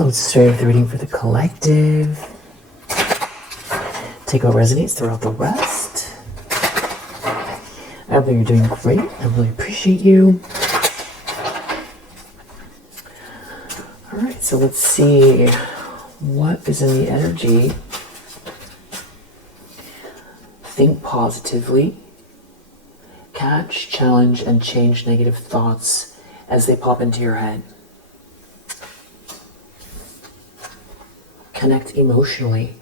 Let's start with the reading for the collective. Take what resonates throughout the rest. I hope that you're doing great. I really appreciate you. Alright, so let's see what is in the energy. Think positively. Catch, challenge, and change negative thoughts as they pop into your head. Connect emotionally.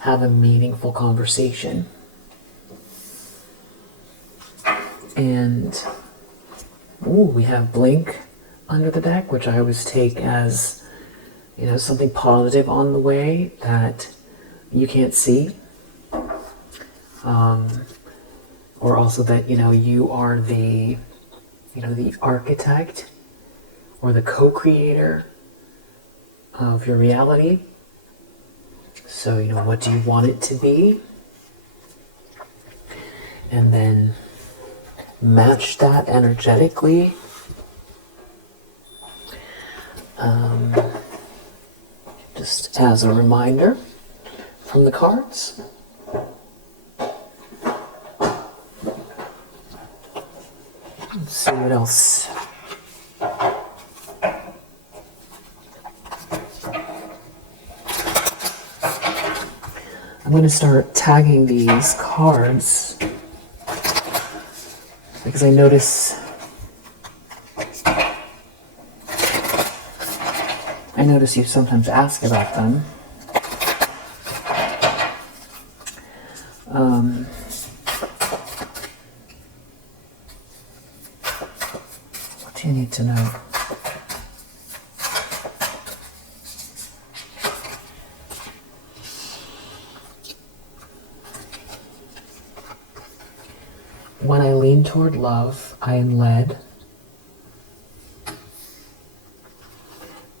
Have a meaningful conversation. And we have blink under the deck, which I always take as, something positive on the way that you can't see. Or also that, you are the architect or the co-creator of your reality. So, what do you want it to be? And then match that energetically. Just as a reminder from the cards. Let's see what else. I'm going to start tagging these cards because I notice you sometimes ask about them. What do you need to know? When I lean toward love, I am led.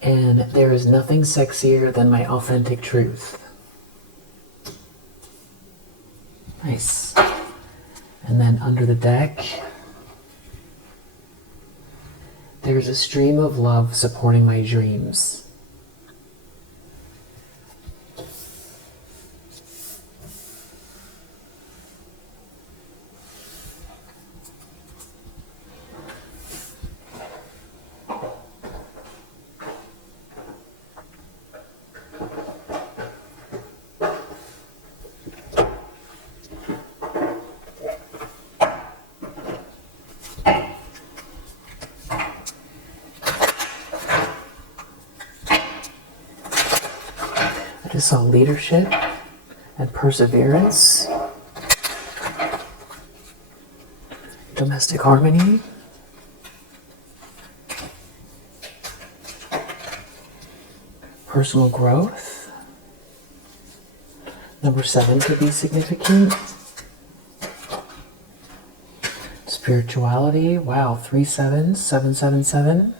And there is nothing sexier than my authentic truth. Nice. And then under the deck, there's a stream of love supporting my dreams. I just saw leadership and perseverance, domestic harmony, personal growth. Number 7 could be significant. Spirituality, wow, 3 sevens, 777.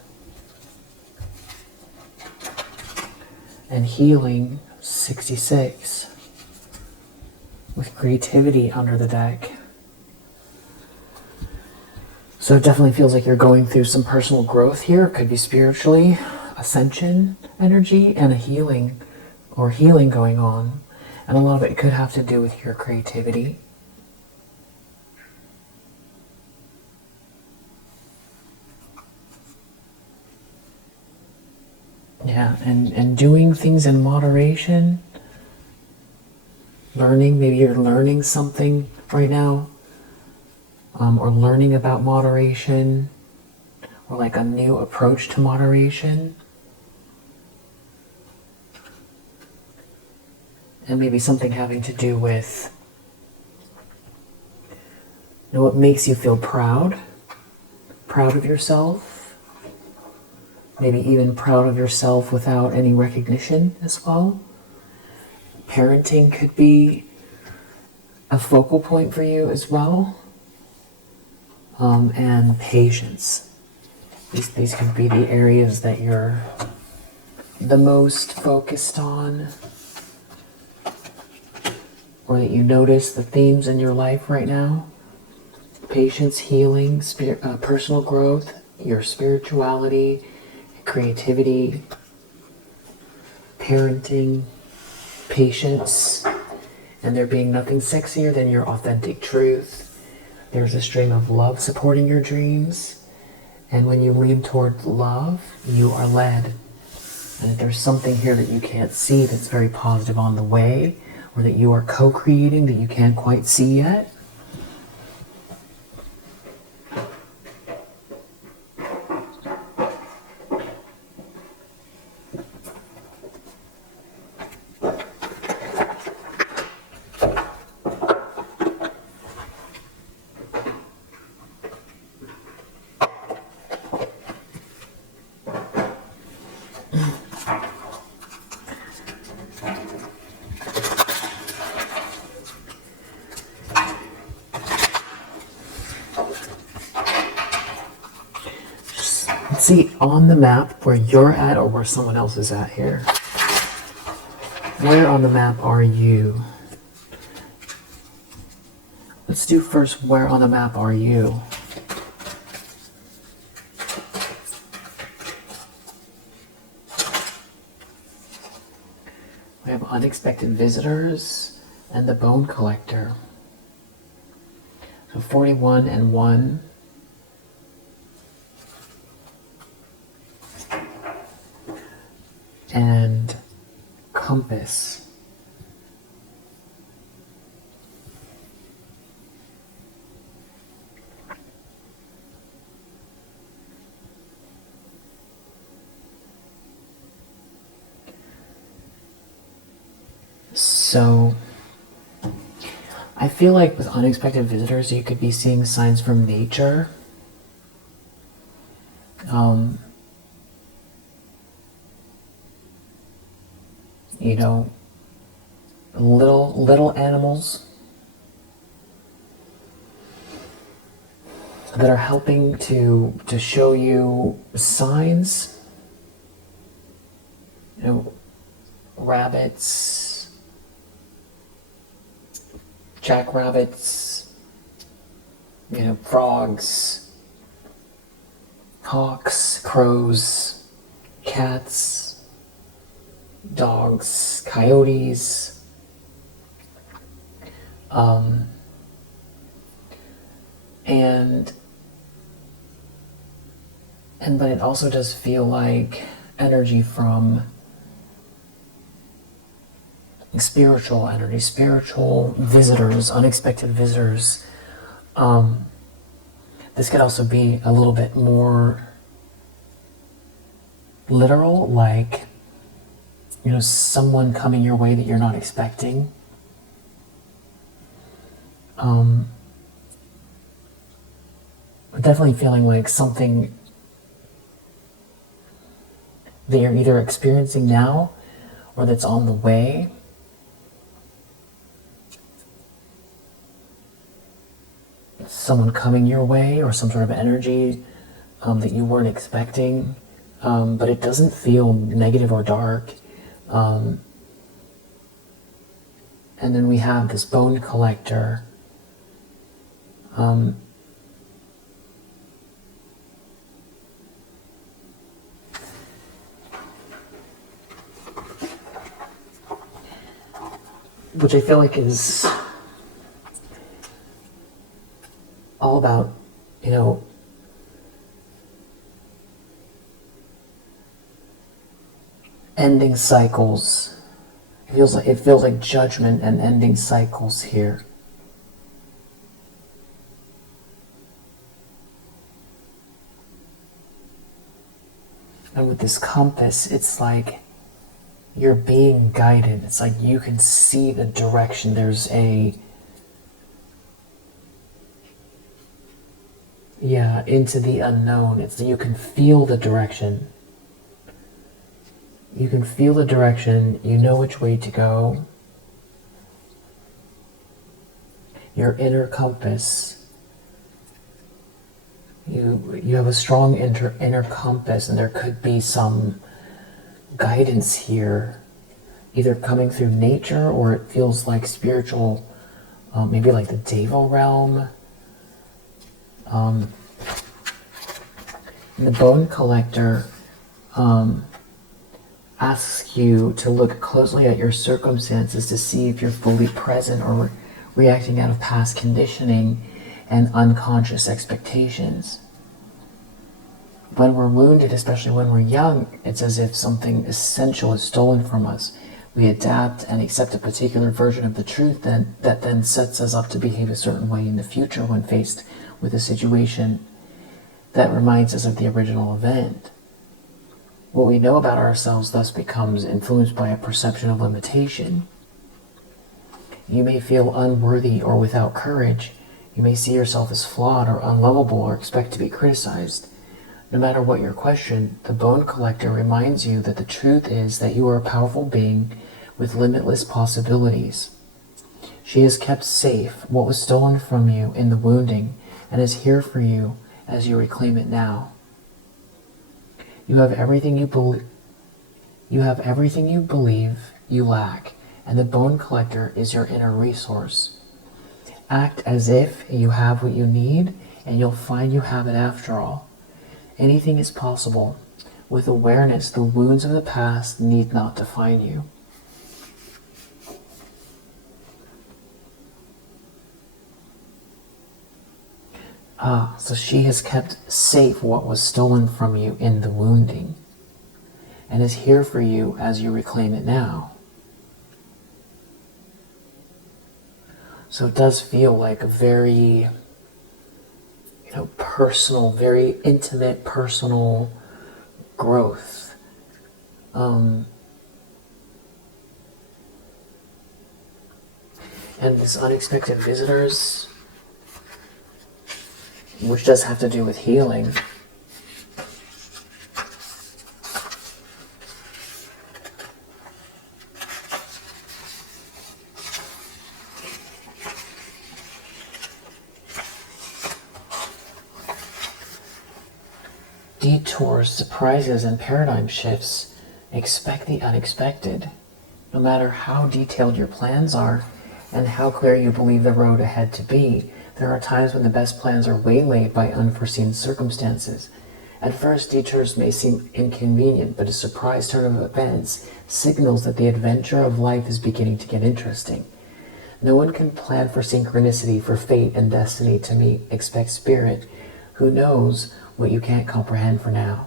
And healing, 66, with creativity under the deck. So it definitely feels like you're going through some personal growth here. It could be spiritually, ascension energy, and a healing going on. And a lot of it could have to do with your creativity. Yeah, and doing things in moderation. Learning, maybe you're learning something right now. Or learning about moderation. Or like a new approach to moderation. And maybe something having to do with what makes you feel proud of yourself. Maybe even proud of yourself without any recognition as well. Parenting could be a focal point for you as well. And patience. These could be the areas that you're the most focused on, or that you notice the themes in your life right now. Patience, healing, personal growth, your spirituality, creativity. parenting, patience, and there being nothing sexier than your authentic truth. There's a stream of love supporting your dreams, and when you lean toward love, you are led. And if there's something here that you can't see that's very positive on the way, or that you are co-creating that you can't quite see yet, see on the map where you're at or where someone else is at here. Where on the map are you? Let's do first, where on the map are you? We have unexpected visitors and the bone collector. So 41 and 1. And compass. So I feel like with unexpected visitors, you could be seeing signs from nature. You know, little animals that are helping to show you signs. You know, rabbits, jackrabbits, you know, frogs, hawks, crows, cats, dogs, coyotes, but it also does feel like energy from spiritual energy, spiritual visitors, unexpected visitors. This could also be a little bit more literal, like, you know, someone coming your way that you're not expecting. Definitely feeling like something that you're either experiencing now or that's on the way. Someone coming your way or some sort of energy that you weren't expecting. But it doesn't feel negative or dark. And then we have this bone collector. Which I feel like is all about, you know, ending cycles. It feels like judgment and ending cycles here. And with this compass, it's like you're being guided. It's like you can see the direction. There's into the unknown. It's you can feel the direction. You can feel the direction. You know which way to go. Your inner compass. You have a strong inner compass, and there could be some guidance here, either coming through nature or it feels like spiritual, maybe like the Devo realm. The bone collector, asks you to look closely at your circumstances to see if you're fully present or reacting out of past conditioning and unconscious expectations. When we're wounded, especially when we're young, it's as if something essential is stolen from us. We adapt and accept a particular version of the truth that then sets us up to behave a certain way in the future when faced with a situation that reminds us of the original event. What we know about ourselves thus becomes influenced by a perception of limitation. You may feel unworthy or without courage. You may see yourself as flawed or unlovable or expect to be criticized. No matter what your question, the Bone Collector reminds you that the truth is that you are a powerful being with limitless possibilities. She has kept safe what was stolen from you in the wounding and is here for you as you reclaim it now. You have everything you believe you lack, and the Bone Collector is your inner resource. Act as if you have what you need, and you'll find you have it after all. Anything is possible. With awareness, the wounds of the past need not define you. So she has kept safe what was stolen from you in the wounding, and is here for you as you reclaim it now. So it does feel like a very, personal, very intimate, personal growth. And this unexpected visitors, which does have to do with healing. Detours, surprises, and paradigm shifts. Expect the unexpected. No matter how detailed your plans are and how clear you believe the road ahead to be, there are times when the best plans are waylaid by unforeseen circumstances. At first, detours may seem inconvenient, but a surprise turn of events signals that the adventure of life is beginning to get interesting. No one can plan for synchronicity, for fate and destiny to meet. Expect spirit, who knows what you can't comprehend for now.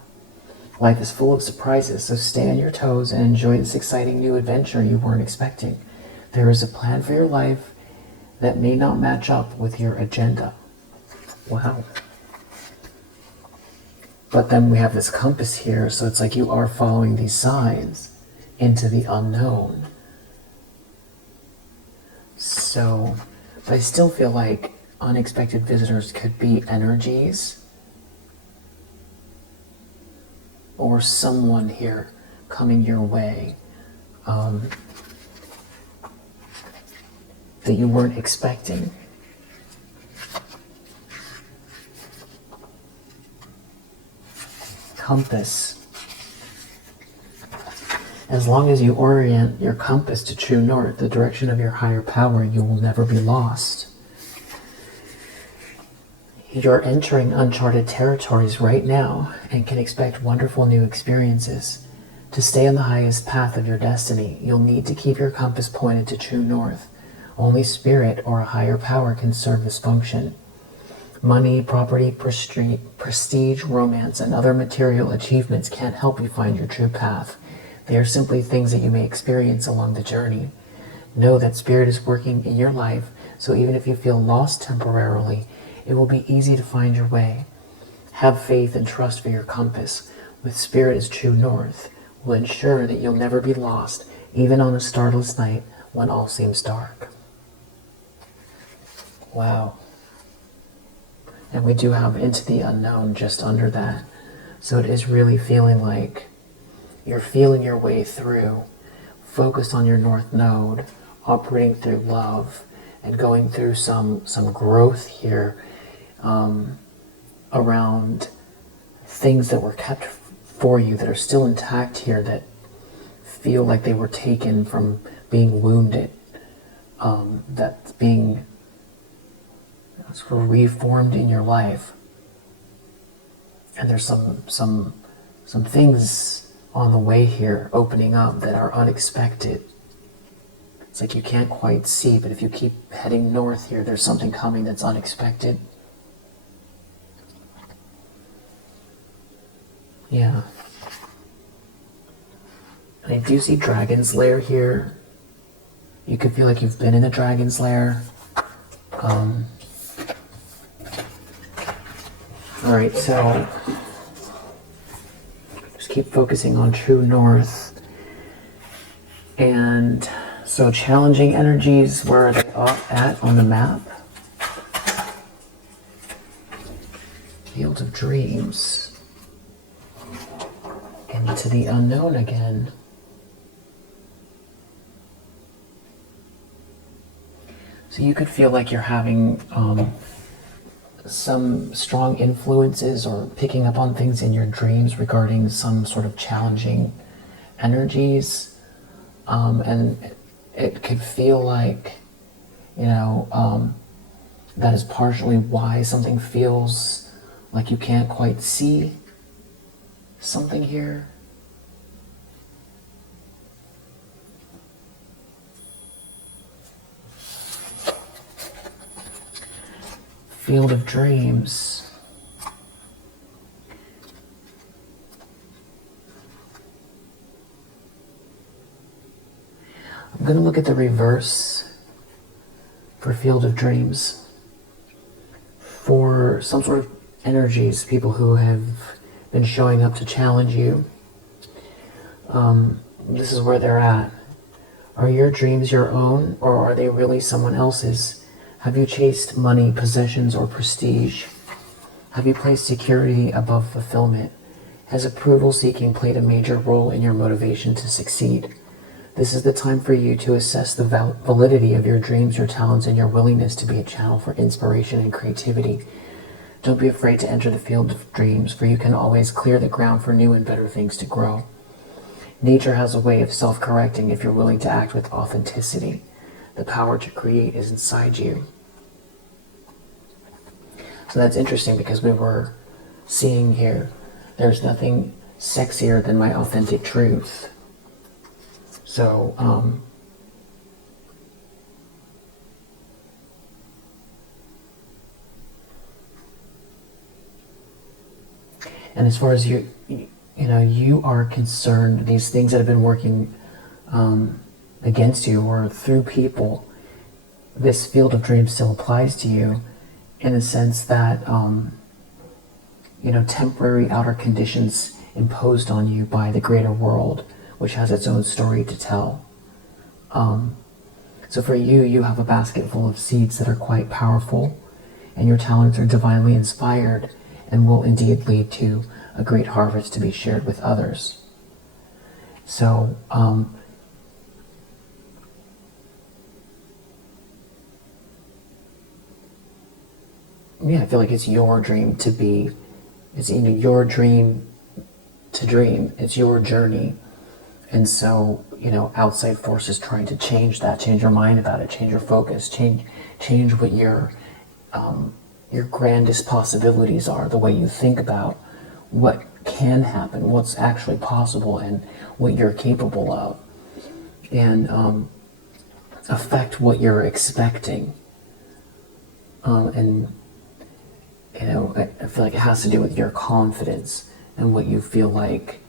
Life is full of surprises, so stay on your toes and enjoy this exciting new adventure you weren't expecting. There is a plan for your life that may not match up with your agenda. Wow. But then we have this compass here, so it's like you are following these signs into the unknown. So, but I still feel like unexpected visitors could be energies or someone here coming your way that you weren't expecting. Compass. As long as you orient your compass to true north, the direction of your higher power, you will never be lost. You're entering uncharted territories right now and can expect wonderful new experiences. To stay on the highest path of your destiny, you'll need to keep your compass pointed to true north. Only spirit or a higher power can serve this function. Money, property, prestige, romance, and other material achievements can't help you find your true path. They are simply things that you may experience along the journey. Know that spirit is working in your life, so even if you feel lost temporarily, it will be easy to find your way. Have faith and trust for your compass. With spirit as true north, will ensure that you'll never be lost, even on a starless night when all seems dark. Wow. And we do have into the unknown just under that. So it is really feeling like you're feeling your way through, focused on your north node, operating through love, and going through some growth here around things that were kept for you that are still intact here, that feel like they were taken from being wounded, that's being sort of reformed in your life. And there's some things on the way here opening up that are unexpected. It's like you can't quite see, but if you keep heading north here, there's something coming that's unexpected. Yeah. And I do see Dragon's Lair here. You could feel like you've been in a Dragon's Lair. Alright, so just keep focusing on true north. And so challenging energies, where are they at on the map? Field of Dreams. Into the unknown again. So you could feel like you're having some strong influences or picking up on things in your dreams regarding some sort of challenging energies. And it could feel like, that is partially why something feels like you can't quite see something here. Field of Dreams. I'm going to look at the reverse for Field of Dreams. For some sort of energies, people who have been showing up to challenge you. This is where they're at. Are your dreams your own, or are they really someone else's? Have you chased money, possessions, or prestige? Have you placed security above fulfillment? Has approval seeking played a major role in your motivation to succeed? This is the time for you to assess the validity of your dreams, your talents, and your willingness to be a channel for inspiration and creativity. Don't be afraid to enter the field of dreams, for you can always clear the ground for new and better things to grow. Nature has a way of self-correcting if you're willing to act with authenticity. The power to create is inside you. So that's interesting, because we were seeing here, there's nothing sexier than my authentic truth. So, and as far as you are concerned, these things that have been working against you or through people, this field of dreams still applies to you in the sense that, temporary outer conditions imposed on you by the greater world, which has its own story to tell. So for you, you have a basket full of seeds that are quite powerful, and your talents are divinely inspired and will indeed lead to a great harvest to be shared with others. So, I feel like it's your dream to be, it's your dream to dream, it's your journey. And so, outside forces trying to change that, change your mind about it, change your focus, change what your grandest possibilities are, the way you think about what can happen, what's actually possible, and what you're capable of, and affect what you're expecting. And I feel like it has to do with your confidence and what you feel like.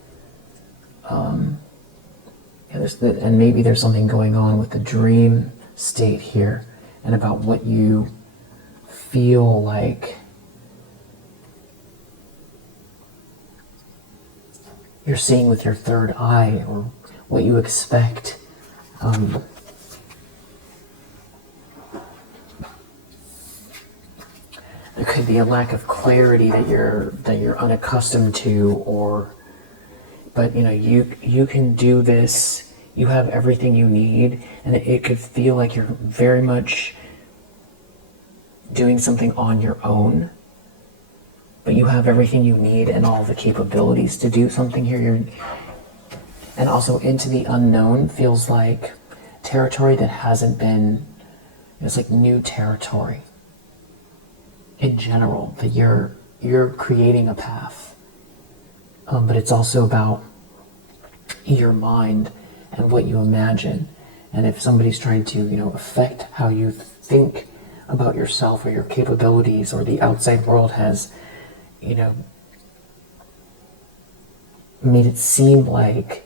And maybe there's something going on with the dream state here, and about what you feel like you're seeing with your third eye, or what you expect. There could be a lack of clarity that you're unaccustomed to, but you can do this. You have everything you need, and it could feel like you're very much doing something on your own, but you have everything you need and all the capabilities to do something here. And also, into the unknown feels like territory that hasn't been, it's like new territory in general, that you're creating a path. But it's also about your mind and what you imagine. And if somebody's trying to, affect how you think about yourself or your capabilities, or the outside world has, made it seem like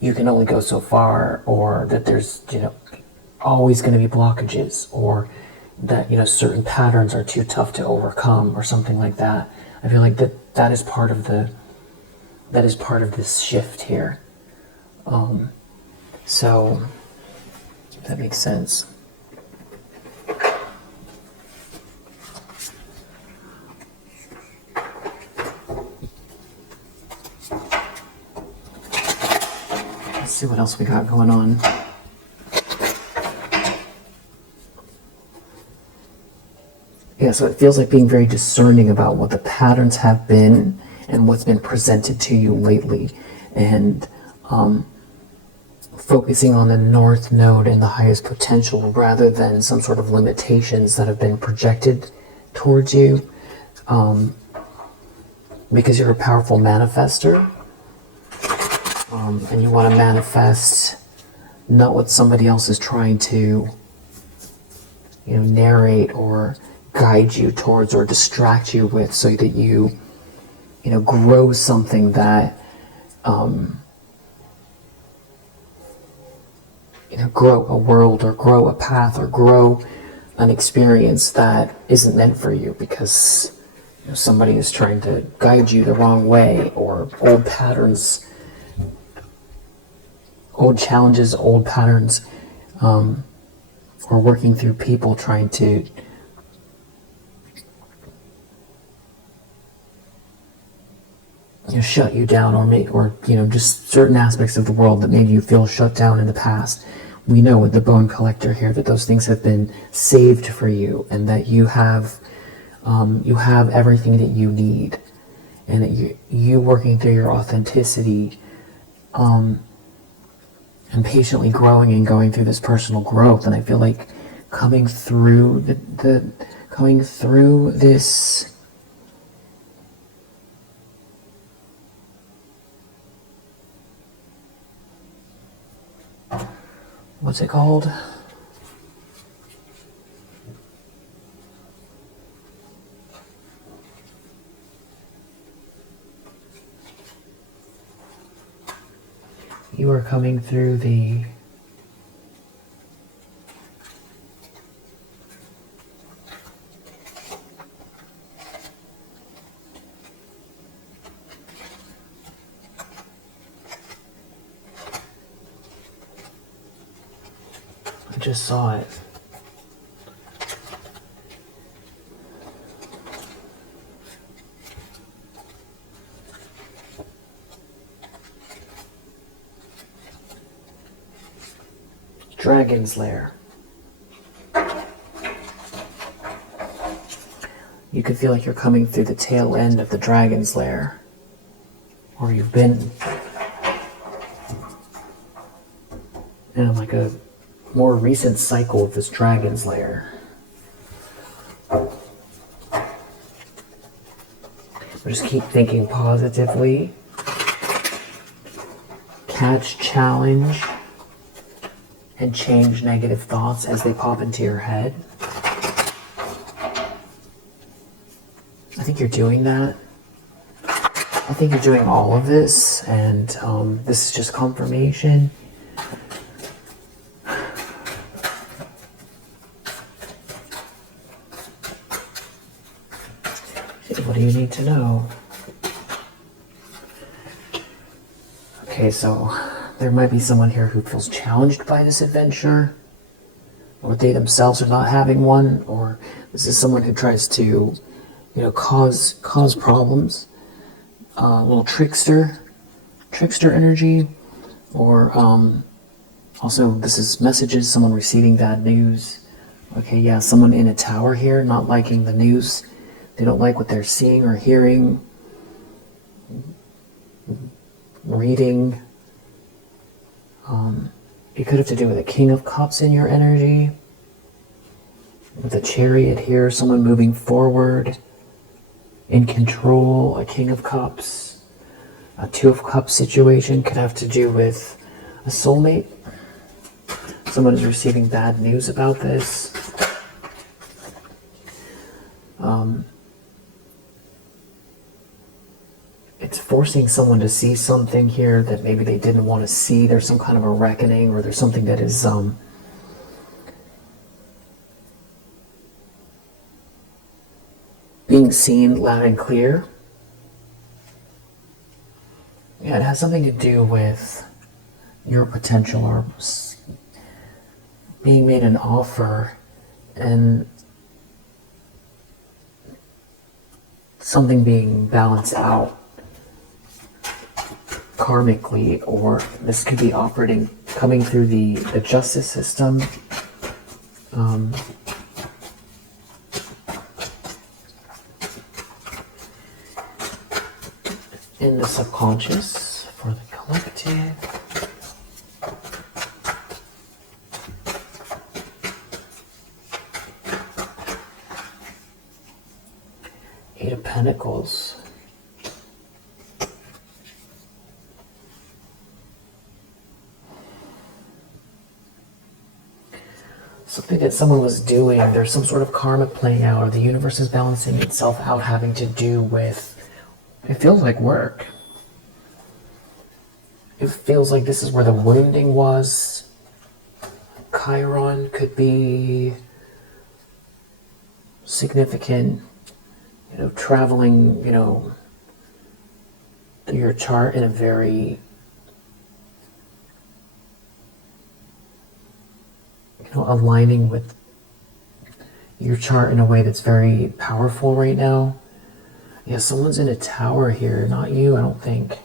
you can only go so far, or that there's, always going to be blockages, or that, certain patterns are too tough to overcome, or something like that. I feel like that is part of this shift here. So that makes sense. Let's see what else we got going on. Yeah, so it feels like being very discerning about what the patterns have been and what's been presented to you lately, and focusing on the North Node and the highest potential rather than some sort of limitations that have been projected towards you, because you're a powerful manifester, and you want to manifest not what somebody else is trying to narrate or guide you towards or distract you with, so that you grow something that grow a world, or grow a path, or grow an experience that isn't meant for you, because somebody is trying to guide you the wrong way, or old patterns, old challenges, old patterns, or working through people trying to shut you down, or just certain aspects of the world that made you feel shut down in the past. We know with the Bone Collector here that those things have been saved for you, and that you have everything that you need, and that you working through your authenticity, and patiently growing and going through this personal growth. And I feel like coming through this what's it called? You are coming through the I just saw it. Dragon's Lair. You could feel like you're coming through the tail end of the Dragon's Lair, or you've been in like a more recent cycle of this Dragon's Lair. But just keep thinking positively. Catch, challenge, and change negative thoughts as they pop into your head. I think you're doing that. I think you're doing all of this, and this is just confirmation. What do you need to know? Okay, so there might be someone here who feels challenged by this adventure, or they themselves are not having one, or this is someone who tries to, cause problems. A little trickster energy, or also this is messages, someone receiving bad news. Okay, yeah, someone in a tower here, not liking the news. They don't like what they're seeing or hearing, reading. It could have to do with a King of Cups in your energy. With a Chariot here, someone moving forward, in control, a King of Cups. A Two of Cups situation could have to do with a soulmate. Someone is receiving bad news about this. It's forcing someone to see something here that maybe they didn't want to see. There's some kind of a reckoning, or there's something that is being seen loud and clear. Yeah, it has something to do with your potential, or being made an offer and something being balanced out karmically, or this could be coming through the justice system. In the subconscious for the collective. Eight of Pentacles. Something that someone was doing, there's some sort of karma playing out, or the universe is balancing itself out, having to do with, it feels like work. It feels like this is where the wounding was. Chiron could be significant, traveling, through your chart in a very, aligning with your chart in a way that's very powerful right now. Yeah, someone's in a tower here, not you, I don't think.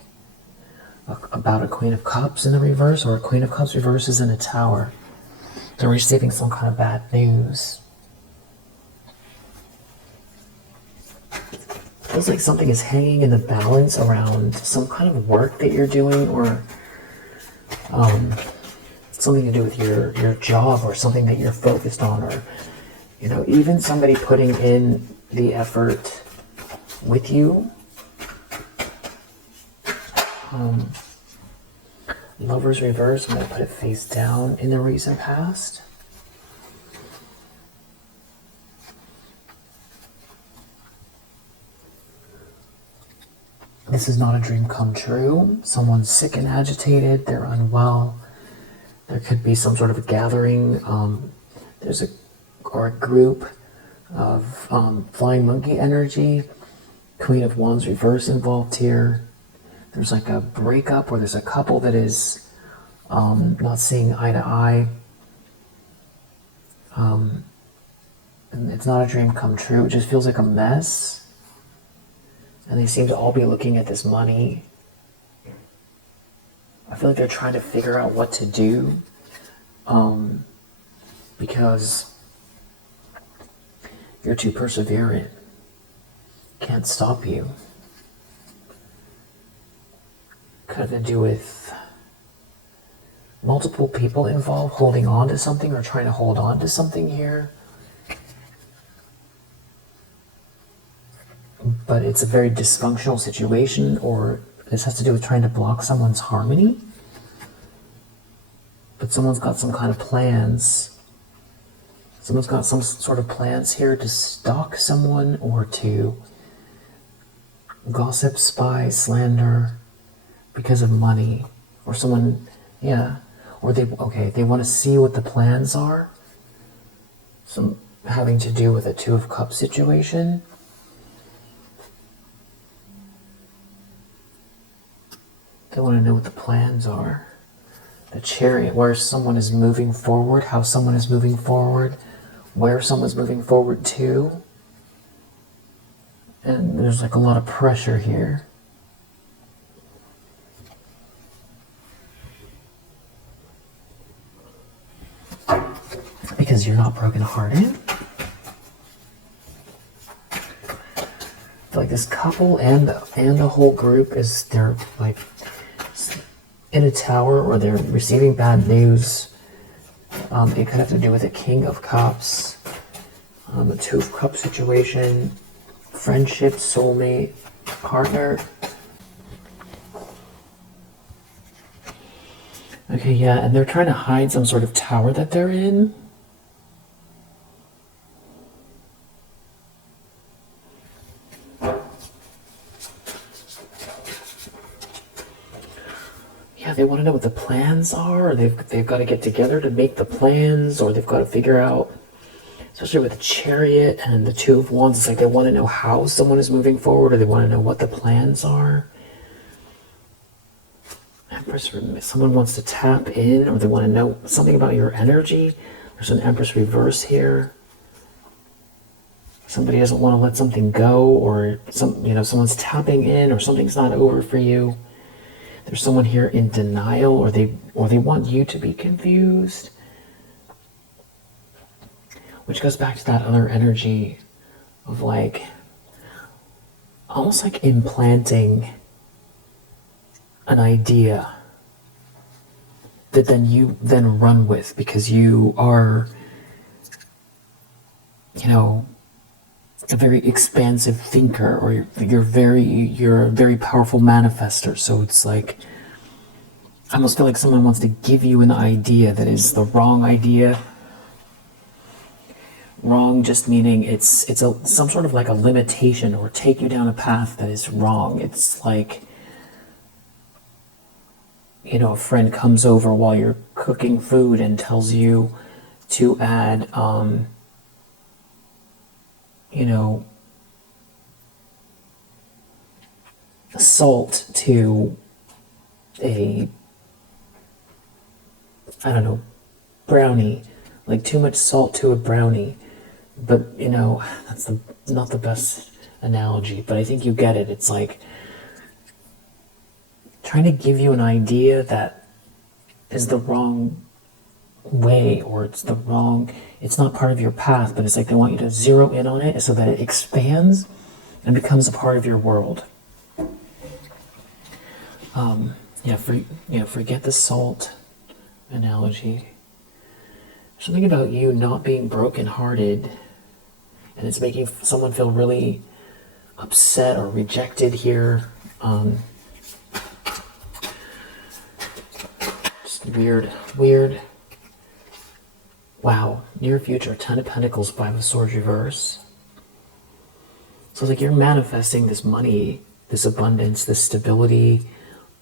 About a Queen of Cups in the reverse, or a Queen of Cups reverse is in a tower. They're receiving some kind of bad news. Feels like something is hanging in the balance around some kind of work that you're doing, or something to do with your job, or something that you're focused on, or even somebody putting in the effort with you. Lovers reverse, I'm going to put it face down in the recent past. This is not a dream come true. Someone's sick and agitated, they're unwell. There could be some sort of a gathering. There's a group of flying monkey energy. Queen of Wands reverse involved here. There's like a breakup, or there's a couple that is not seeing eye to eye. And it's not a dream come true. It just feels like a mess. And they seem to all be looking at this money. I feel like they're trying to figure out what to do, because you're too perseverant. Can't stop you. Could have to do with multiple people involved holding on to something, or trying to hold on to something here. But it's a very dysfunctional situation, or this has to do with trying to block someone's harmony. But someone's got some kind of plans. Someone's got some sort of plans here to stalk someone, or to gossip, spy, slander because of money. Or someone, or they want to see what the plans are. Some having to do with a Two of Cups situation. They want to know what the plans are. The Chariot, where someone is moving forward, how someone is moving forward, where someone's moving forward to. And there's like a lot of pressure here. Because you're not brokenhearted. I feel like this couple and the whole group they're like in a tower, or they're receiving bad news. It could have to do with a King of Cups, a Two of Cups situation, friendship, soulmate, partner. Okay, yeah, and they're trying to hide some sort of tower that they're in. Yeah, they want to know what the plans are, or they've got to get together to make the plans, or they've got to figure out, especially with the Chariot and the Two of Wands, it's like they want to know how someone is moving forward, or they want to know what the plans are. Empress, someone wants to tap in, or they want to know something about your energy. There's an Empress reverse here. Somebody doesn't want to let something go, or someone's tapping in, or something's not over for you. There's someone here in denial, or they want you to be confused. Which goes back to that other energy of like, almost like implanting an idea that then you then run with, because you are, a very expansive thinker, or you're a very powerful manifester. So it's like, I almost feel like someone wants to give you an idea that is the wrong idea. Wrong just meaning it's some sort of like a limitation, or take you down a path that is wrong. It's like, a friend comes over while you're cooking food and tells you to add, salt to a, I don't know, brownie, like too much salt to a brownie. But, that's not the best analogy, but I think you get it. It's like trying to give you an idea that is the wrong way, or it's not part of your path, but it's like they want you to zero in on it so that it expands and becomes a part of your world. Forget the salt analogy. Something about you not being brokenhearted, and it's making someone feel really upset or rejected here. Just weird. Wow, near future, 10 of Pentacles, 5 of Swords reverse. So it's like you're manifesting this money, this abundance, this stability,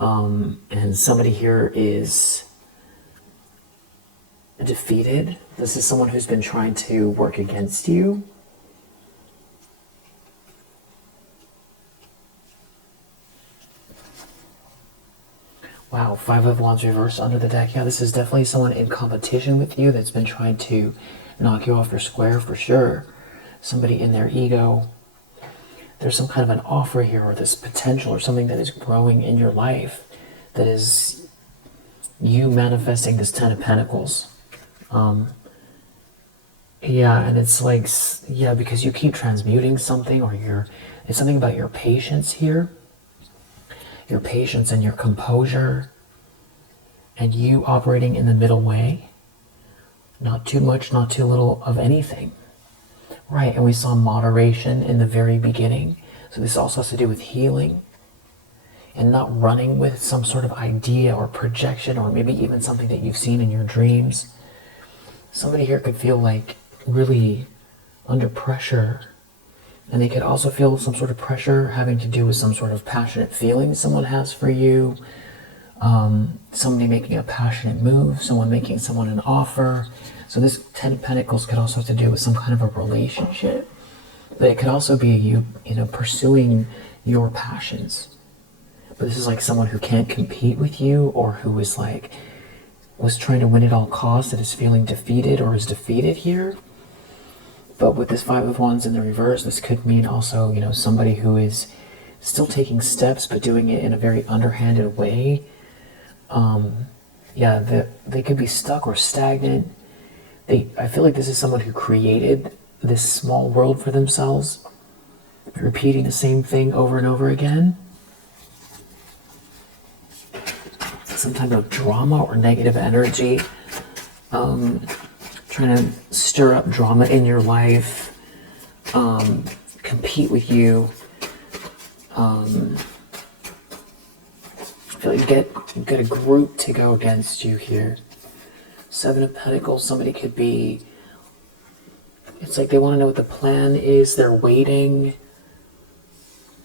and somebody here is defeated. This is someone who's been trying to work against you. Wow, 5 of Wands reversed under the deck. Yeah, this is definitely someone in competition with you that's been trying to knock you off your square for sure. Somebody in their ego. There's some kind of an offer here, or this potential, or something that is growing in your life that is you manifesting this 10 of Pentacles. And it's like, because you keep transmuting something, or it's something about your patience here. Your patience and your composure, and you operating in the middle way. Not too much, not too little of anything. Right, and we saw moderation in the very beginning. So this also has to do with healing, and not running with some sort of idea or projection, or maybe even something that you've seen in your dreams. Somebody here could feel like really under pressure. And they could also feel some sort of pressure having to do with some sort of passionate feeling someone has for you. Somebody making a passionate move, someone making someone an offer. So this 10 of Pentacles could also have to do with some kind of a relationship. But it could also be you, pursuing your passions. But this is like someone who can't compete with you, or who was trying to win at all costs, that is feeling defeated or is defeated here. But with this 5 of Wands in the reverse, this could mean also, somebody who is still taking steps, but doing it in a very underhanded way. They could be stuck or stagnant. I feel like this is someone who created this small world for themselves, repeating the same thing over and over again. Some type of drama or negative energy. Trying to stir up drama in your life, compete with you, feel like you get a group to go against you here. Seven of Pentacles, somebody could be, it's like they want to know what the plan is, they're waiting.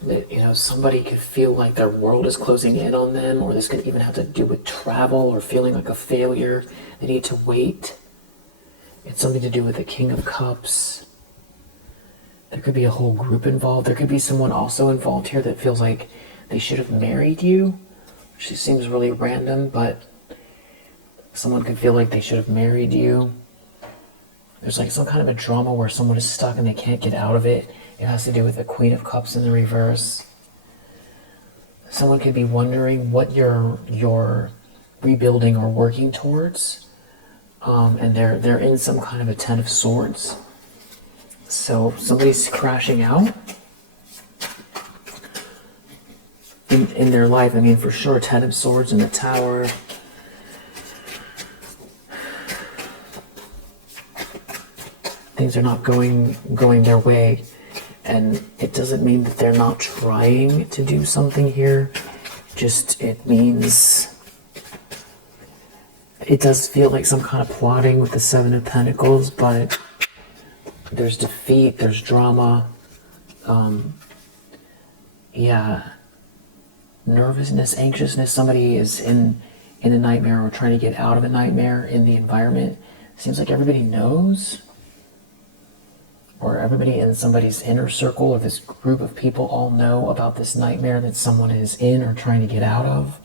You know, somebody could feel like their world is closing in on them, or this could even have to do with travel or feeling like a failure. They need to wait. It's something to do with the King of Cups. There could be a whole group involved. There could be someone also involved here that feels like they should have married you, which seems really random, but someone could feel like they should have married you. There's like some kind of a drama where someone is stuck and they can't get out of it. It has to do with the Queen of Cups in the reverse. Someone could be wondering what you're rebuilding or working towards. And they're in some kind of a Ten of Swords. So somebody's crashing out in their life. I mean, for sure, Ten of Swords in the Tower. Things are not going their way, and it doesn't mean that they're not trying to do something here. Just it means it does feel like some kind of plotting with the Seven of Pentacles, but there's defeat, there's drama, yeah, nervousness, anxiousness. Somebody is in a nightmare or trying to get out of a nightmare in the environment. Seems like everybody knows, or everybody in somebody's inner circle or this group of people all know about this nightmare that someone is in or trying to get out of.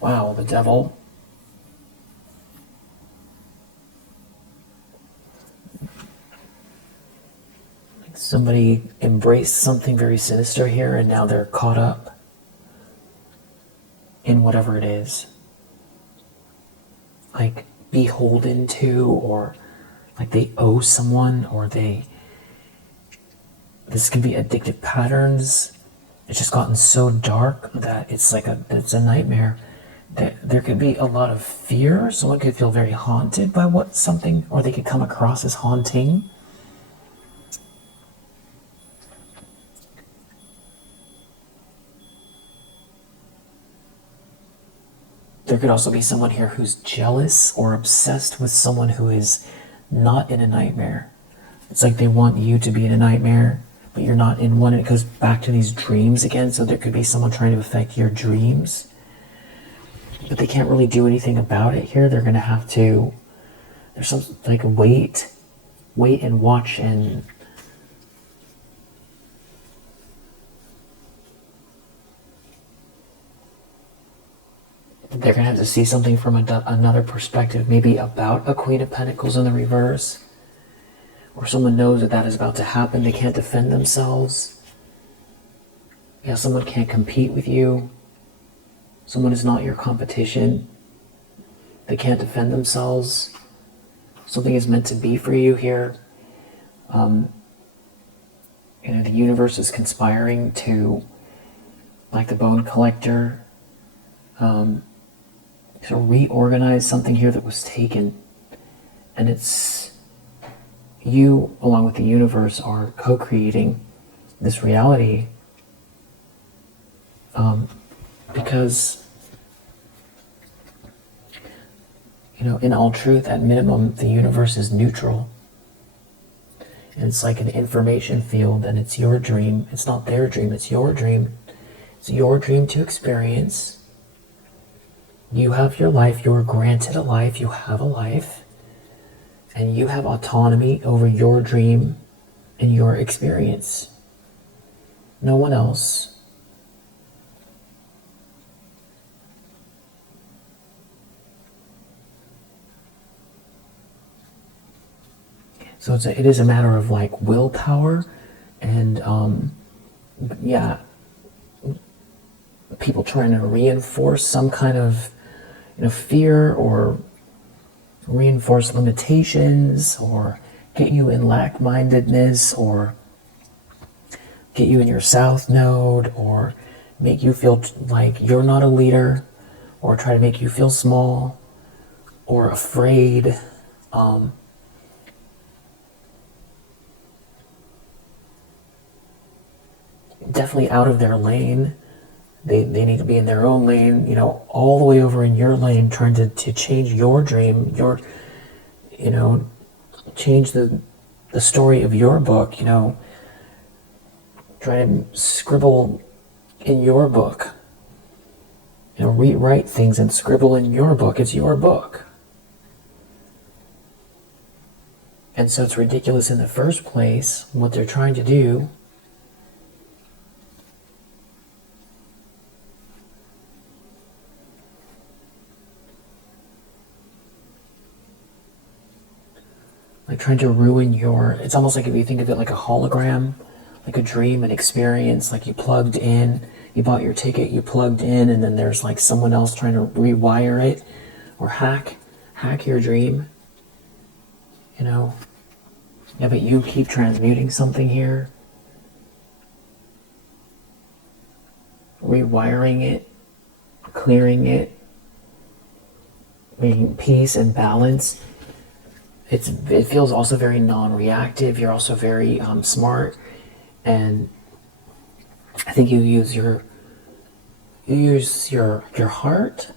Wow, the Devil. Somebody embraced something very sinister here, and now they're caught up in whatever it is. Like beholden to, or like they owe someone, or this can be addictive patterns. It's just gotten so dark that it's a nightmare. There could be a lot of fear. Someone could feel very haunted by something, or they could come across as haunting. There could also be someone here who's jealous or obsessed with someone who is not in a nightmare. It's like they want you to be in a nightmare, but you're not in one. And it goes back to these dreams again. So there could be someone trying to affect your dreams, but they can't really do anything about it here. They're going to have to, there's some like wait and watch, and they're going to have to see something from another perspective, maybe about a Queen of Pentacles in the reverse, or someone knows that is about to happen. They can't defend themselves. Yeah, someone can't compete with you. Someone is not your competition. They can't defend themselves. Something is meant to be for you here. The universe is conspiring to, like the Bone Collector, to reorganize something here that was taken. And it's you, along with the universe, are co-creating this reality. Because, in all truth, at minimum, the universe is neutral. And it's like an information field, and it's your dream. It's not their dream, it's your dream. It's your dream to experience. You have your life, you're granted a life, you have a life, and you have autonomy over your dream and your experience. No one else. So it is a matter of like willpower and people trying to reinforce some kind of fear, or reinforce limitations, or get you in lack-mindedness, or get you in your south node, or make you feel like you're not a leader, or try to make you feel small or afraid. Definitely out of their lane. They need to be in their own lane, you know, all the way over in your lane, trying to change your dream, your, you know, change the story of your book, you know, try to scribble in your book, you know, rewrite things and scribble in your book. It's your book. And so it's ridiculous in the first place what they're trying to do. Like trying to ruin your, it's almost like if you think of it like a hologram, like a dream, an experience, like you plugged in, you bought your ticket, you plugged in, and then there's like someone else trying to rewire it or hack your dream, you know. Yeah, but you keep transmuting something here, rewiring it, clearing it, making peace and balance. It feels also very non-reactive. You're also very smart, and I think you use your heart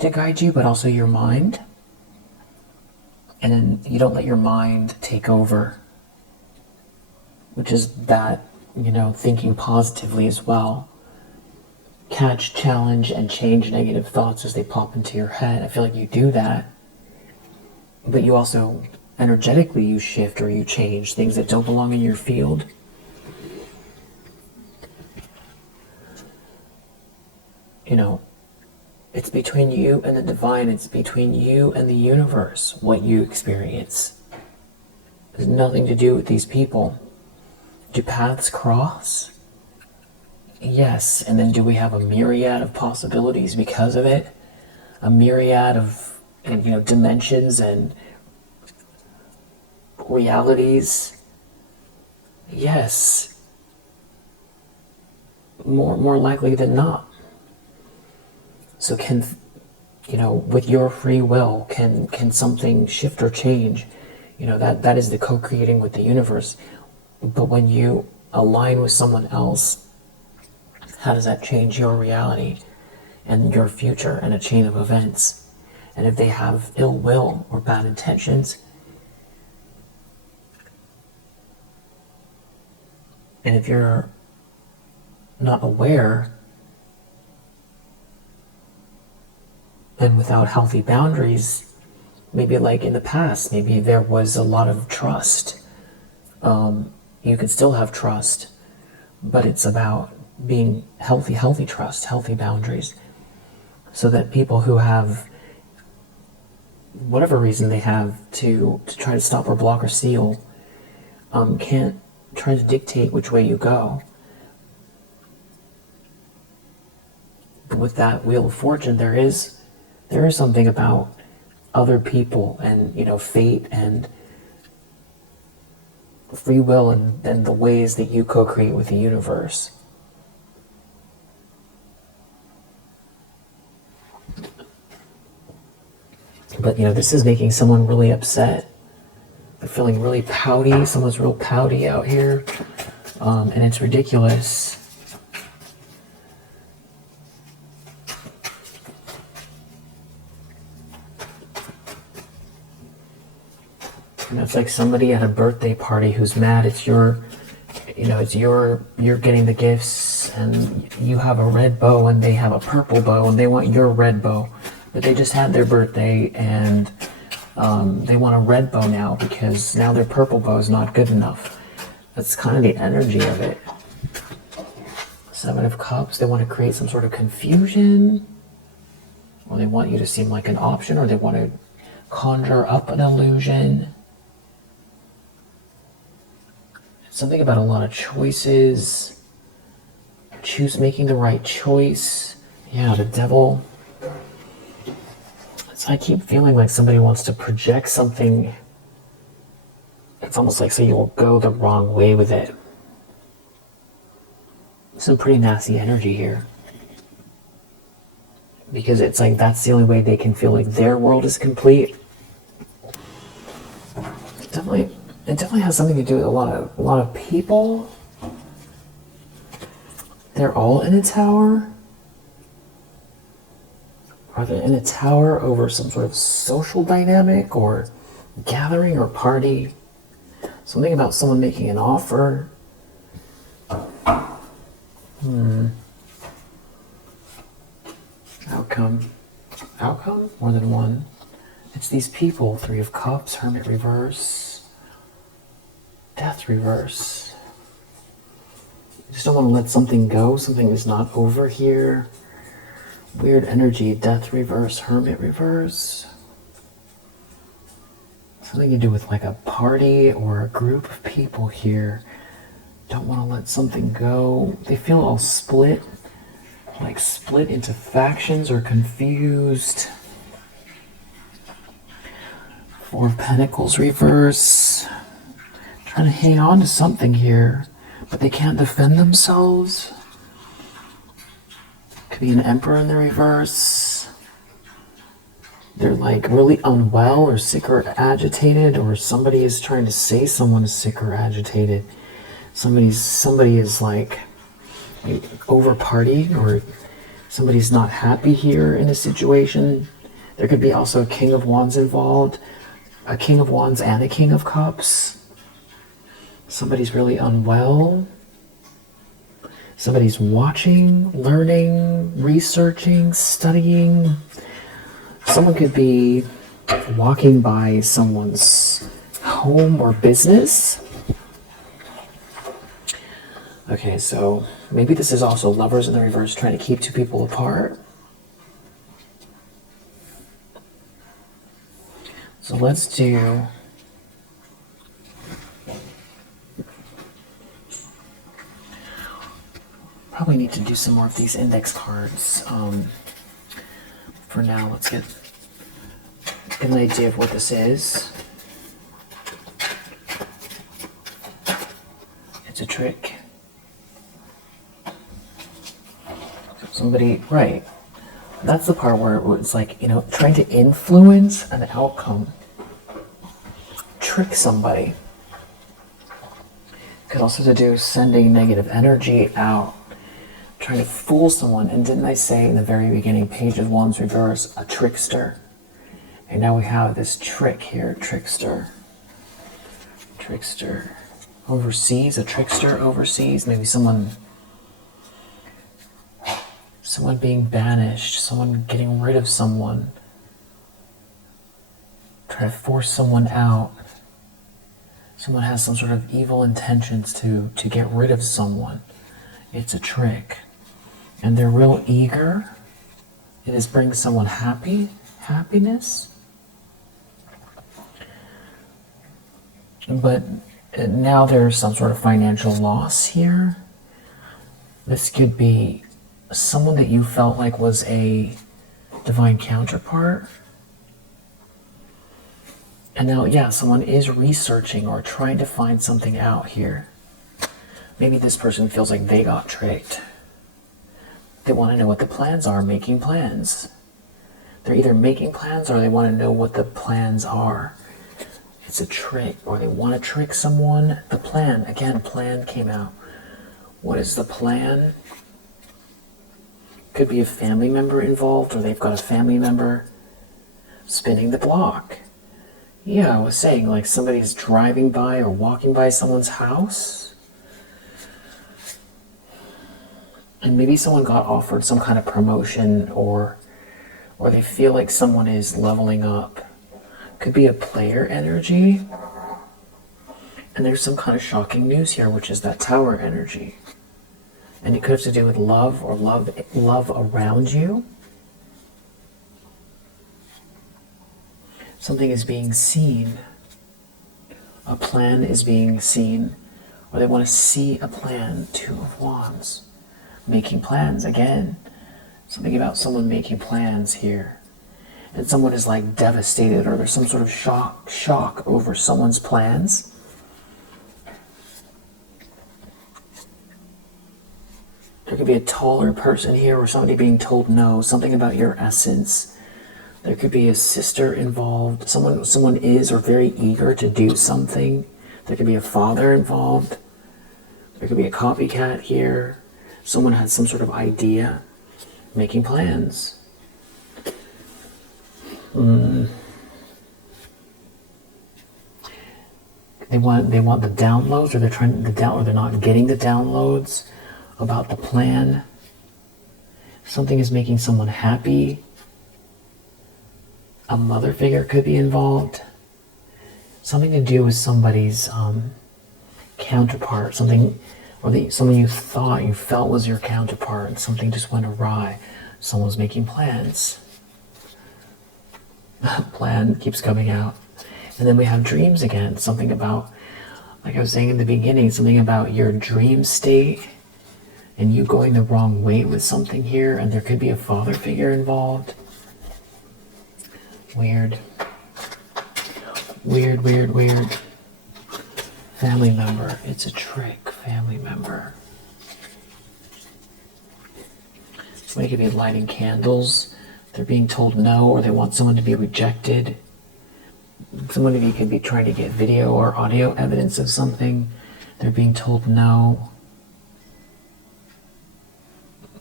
to guide you, but also your mind, and then you don't let your mind take over, which is that, you know, thinking positively as well. Catch, challenge, and change negative thoughts as they pop into your head. I feel like you do that, but you also energetically you shift or you change things that don't belong in your field. You know, it's between you and the divine. It's between you and the universe, what you experience. It has nothing to do with these people. Do paths cross? Yes. And then do we have a myriad of possibilities because of it? A myriad of, you know, dimensions and realities? Yes. More likely than not. So can, you know, with your free will, can something shift or change? You know, that is the co-creating with the universe. But when you align with someone else, how does that change your reality and your future and a chain of events? And if they have ill will or bad intentions, and if you're not aware and without healthy boundaries, maybe like in the past, maybe there was a lot of trust. You can still have trust, but it's about being healthy trust, healthy boundaries, so that people who have whatever reason they have to try to stop or block or steal can't try to dictate which way you go. But with that Wheel of Fortune, there is something about other people and, you know, fate and free will and the ways that you co-create with the universe. But, you know, this is making someone really upset. They're feeling really pouty. Someone's real pouty out here. And it's ridiculous. And it's like somebody at a birthday party who's mad. It's your, you know, you're getting the gifts and you have a red bow and they have a purple bow and they want your red bow. But they just had their birthday and they want a red bow now because now their purple bow is not good enough. That's kind of the energy of it. Seven of Cups, they want to create some sort of confusion, or they want you to seem like an option, or they want to conjure up an illusion. Something about a lot of choices, making the right choice. Yeah, the Devil. I keep feeling like somebody wants to project something. It's almost like so you'll go the wrong way with it. Some pretty nasty energy here. Because it's like that's the only way they can feel like their world is complete. It definitely has something to do with a lot of people. They're all in a tower. Are they in a tower over some sort of social dynamic or gathering or party? Something about someone making an offer. Outcome. Outcome? More than one. It's these people. Three of Cups, Hermit reverse, Death reverse. You just don't want to let something go. Something is not over here. Weird energy. Death reverse, Hermit reverse. Something to do with like a party or a group of people here. Don't want to let something go. They feel all split. Like split into factions or confused. Four of Pentacles reverse. Trying to hang on to something here, but they can't defend themselves. Could be an Emperor in the reverse. They're like really unwell or sick or agitated, or somebody is trying to say someone is sick or agitated. Somebody is like over partying, or somebody's not happy here in a situation. There could be also a King of Wands involved, a King of Wands and a King of Cups. Somebody's really unwell. Somebody's watching, learning, researching, studying. Someone could be walking by someone's home or business. Okay, so maybe this is also Lovers in the reverse, trying to keep two people apart. So let's do probably need to do some more of these index cards. For now, let's get an idea of what this is. It's a trick. Somebody, right. That's the part where it's like, you know, trying to influence an outcome. Trick somebody. Could also to do sending negative energy out. Trying to fool someone. And didn't I say in the very beginning, Page of Wands reverse, a trickster? And now we have this trick here, trickster. Trickster. Overseas, a trickster overseas. Maybe someone being banished, someone getting rid of someone. Try to force someone out. Someone has some sort of evil intentions to get rid of someone. It's a trick. And they're real eager. It is bringing someone happiness. But now there's some sort of financial loss here. This could be someone that you felt like was a divine counterpart. And now, yeah, someone is researching or trying to find something out here. Maybe this person feels like they got tricked. They want to know what the plans are, making plans. They're either making plans or they want to know what the plans are. It's a trick, or they want to trick someone. The plan, again, plan came out. What is the plan? Could be a family member involved, or they've got a family member spinning the block. Yeah, I was saying, like somebody's driving by or walking by someone's house. And maybe someone got offered some kind of promotion, or they feel like someone is leveling up. Could be a player energy. And there's some kind of shocking news here, which is that Tower energy. And it could have to do with love or love around you. Something is being seen. A plan is being seen. Or they want to see a plan. Two of Wands. Making plans again. Something about someone making plans here. And someone is like devastated, or there's some sort of shock over someone's plans. There could be a taller person here, or somebody being told no, something about your essence. There could be a sister involved. Someone is or very eager to do something. There could be a father involved. There could be a copycat here. Someone has some sort of idea, making plans. They want the downloads, or they're not getting the downloads about the plan. Something is making someone happy. A mother figure could be involved. Something to do with somebody's counterpart, something, or someone you thought you felt was your counterpart, and something just went awry. Someone's making plans. Plan keeps coming out. And then we have dreams again, something about, like I was saying in the beginning, something about your dream state and you going the wrong way with something here, and there could be a father figure involved. Weird. Weird, weird, weird. Family member. It's a trick. Family member. Somebody could be lighting candles. They're being told no, or they want someone to be rejected. Some of you could be trying to get video or audio evidence of something. They're being told no.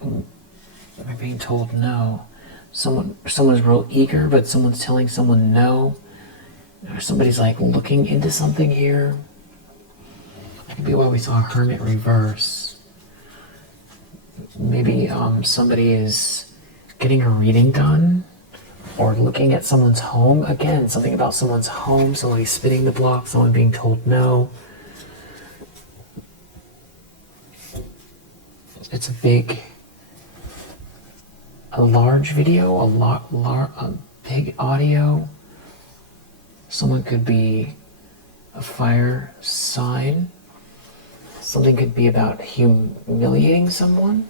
They're being told no. Someone's real eager, but someone's telling someone no. Or somebody's like looking into something here. That could be why we saw a hermit reverse. Maybe somebody is getting a reading done, or looking at someone's home. Again, something about someone's home, somebody spinning the block, someone being told no. It's a large video, a big audio. Someone could be a fire sign. Something could be about humiliating someone,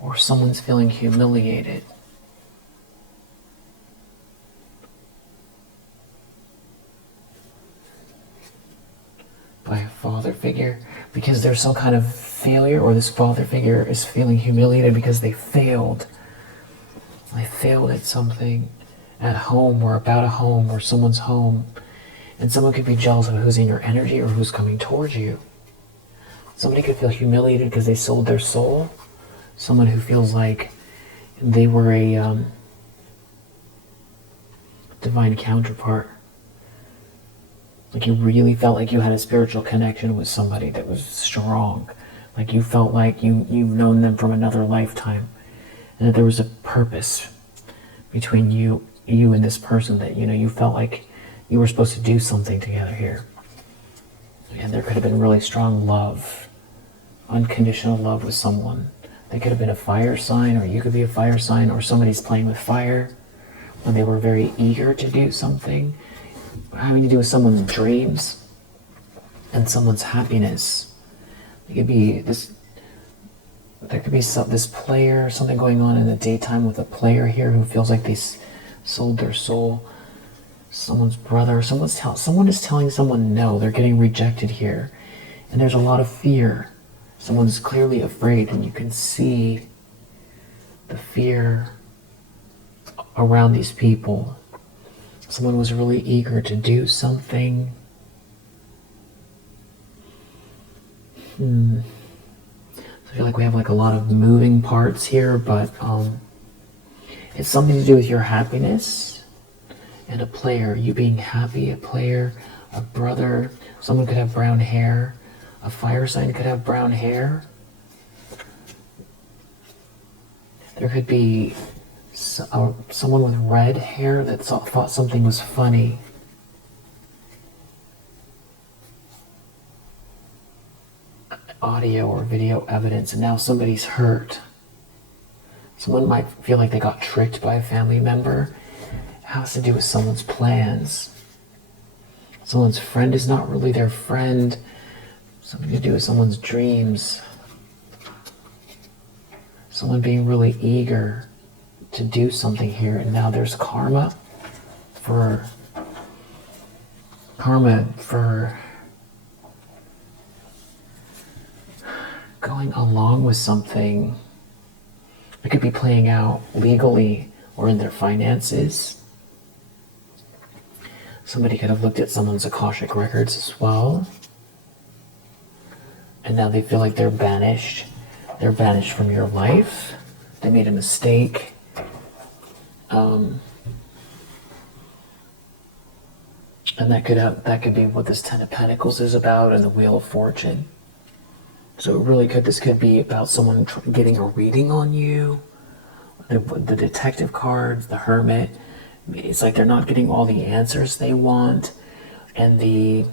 or someone's feeling humiliated. By a father figure, because there's some kind of failure, or this father figure is feeling humiliated because they failed. They failed at something, at home, or about a home, or someone's home. And someone could be jealous of who's in your energy or who's coming towards you. Somebody could feel humiliated because they sold their soul. Someone who feels like they were a divine counterpart. Like you really felt like you had a spiritual connection with somebody that was strong. Like you felt like you've known them from another lifetime. And that there was a purpose between you and this person, that you felt like you were supposed to do something together here. And there could have been really strong love, unconditional love with someone. They could have been a fire sign, or you could be a fire sign, or somebody's playing with fire when they were very eager to do something. Having to do with someone's dreams and someone's happiness. It could be this. There could be this player, something going on in the daytime with a player here who feels like they sold their soul. Someone's brother. Someone is telling someone no. They're getting rejected here, and there's a lot of fear. Someone's clearly afraid, and you can see the fear around these people. Someone was really eager to do something. I feel like we have like a lot of moving parts here, but it's something to do with your happiness and a player. You being happy, a player, a brother. Someone could have brown hair. A fire sign could have brown hair. There could be someone with red hair that thought something was funny. Audio or video evidence, and now somebody's hurt. Someone might feel like they got tricked by a family member. It has to do with someone's plans. Someone's friend is not really their friend. Something to do with someone's dreams. Someone being really eager to do something here, and now there's karma for going along with something. It could be playing out legally or in their finances. Somebody could have looked at someone's Akashic records as well, and now they feel like they're banished. They're banished from your life. They made a mistake. And that could be what this Ten of Pentacles is about, and the Wheel of Fortune. So this could be about someone getting a reading on you. The Detective cards, the Hermit. It's like they're not getting all the answers they want. And the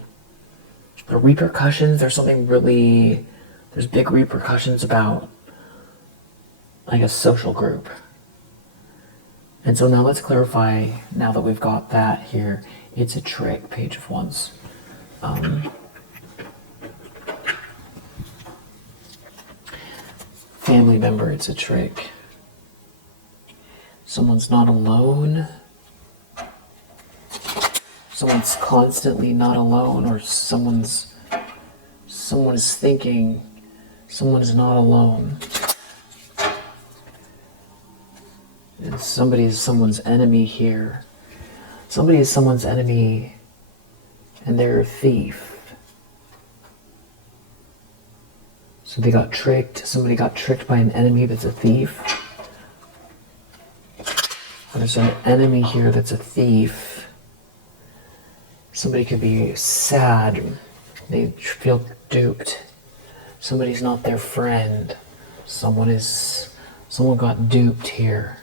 repercussions, there's big repercussions about like a social group. And so now let's clarify, now that we've got that here, it's a trick, Page of Wands. Family member, it's a trick. Someone's not alone. Someone's constantly not alone, or someone is thinking someone is not alone. And somebody is someone's enemy here. Somebody is someone's enemy and they're a thief. So they got tricked. Somebody got tricked by an enemy that's a thief. There's an enemy here that's a thief. Somebody could be sad. They feel duped. Somebody's not their friend. Someone got duped here.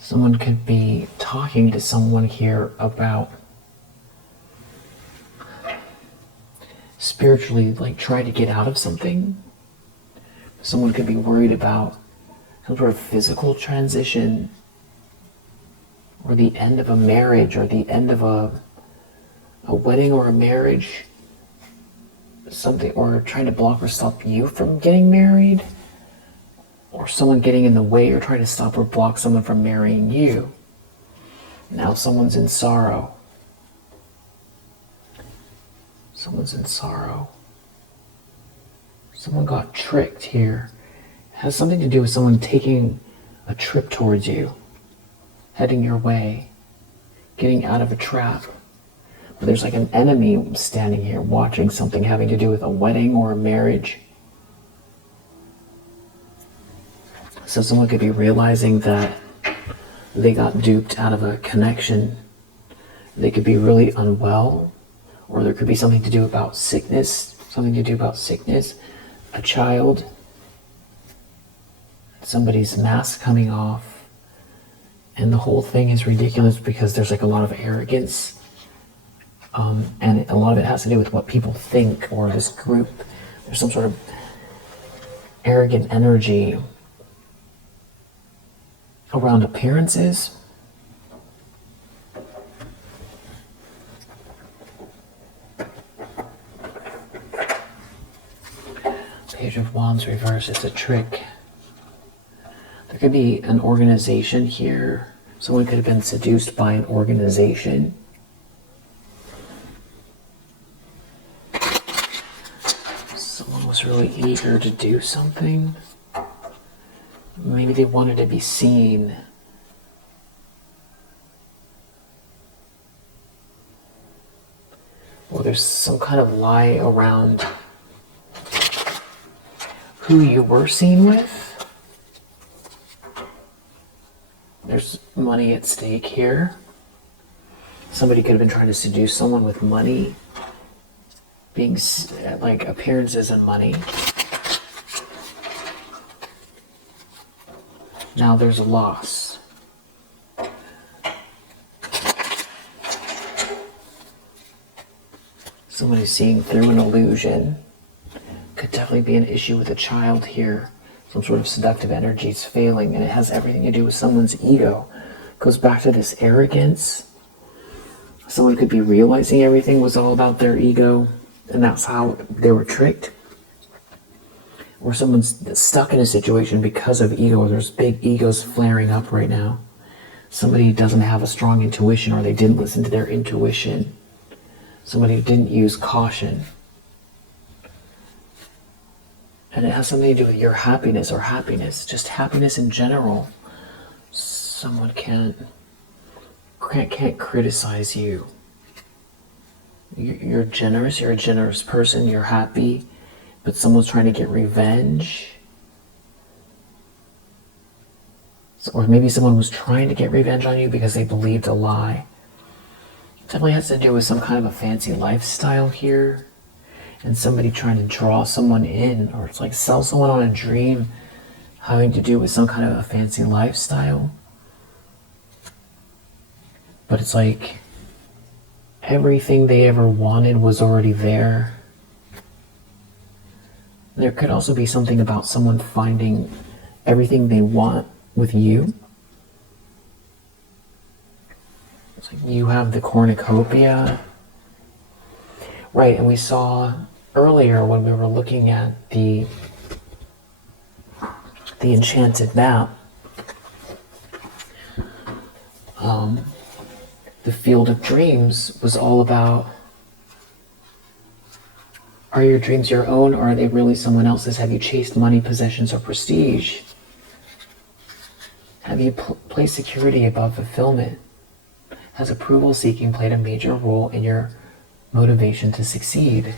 Someone could be talking to someone here about spiritually, like trying to get out of something. Someone could be worried about some sort of physical transition, or the end of a marriage, or the end of a wedding or a marriage, something, or trying to block or stop you from getting married, or someone getting in the way or trying to stop or block someone from marrying you. Now someone's in sorrow. Someone's in sorrow. Someone got tricked here. It has something to do with someone taking a trip towards you, heading your way, getting out of a trap. But there's like an enemy standing here watching something having to do with a wedding or a marriage. So someone could be realizing that they got duped out of a connection. They could be really unwell, or there could be something to do about sickness, a child, somebody's mask coming off, and the whole thing is ridiculous because there's like a lot of arrogance, and a lot of it has to do with what people think, or this group. There's some sort of arrogant energy around appearances. Page of Wands reverse, it's a trick. There could be an organization here. Someone could have been seduced by an organization. Someone was really eager to do something. Maybe they wanted to be seen. Or there's some kind of lie around who you were seen with. There's money at stake here. Somebody could have been trying to seduce someone with money, being like appearances and money. Now there's a loss. Somebody's seeing through an illusion. Could definitely be an issue with a child here. Some sort of seductive energy is failing, and it has everything to do with someone's ego. It goes back to this arrogance. Someone could be realizing everything was all about their ego, and that's how they were tricked. Or someone's stuck in a situation because of ego, or there's big egos flaring up right now. Somebody doesn't have a strong intuition, or they didn't listen to their intuition. Somebody who didn't use caution. And it has something to do with your happiness, or happiness, just happiness in general. Someone can't criticize you. You're generous, you're a generous person, you're happy, but someone's trying to get revenge. Or maybe someone was trying to get revenge on you because they believed a lie. Definitely has to do with some kind of a fancy lifestyle here, and somebody trying to draw someone in, or it's like sell someone on a dream having to do with some kind of a fancy lifestyle. But it's like everything they ever wanted was already there. There could also be something about someone finding everything they want with you. It's like you have the cornucopia. Right, and we saw earlier when we were looking at the enchanted map, the field of dreams was all about, are your dreams your own, or are they really someone else's? Have you chased money, possessions, or prestige? Have you placed security above fulfillment? Has approval seeking played a major role in your motivation to succeed?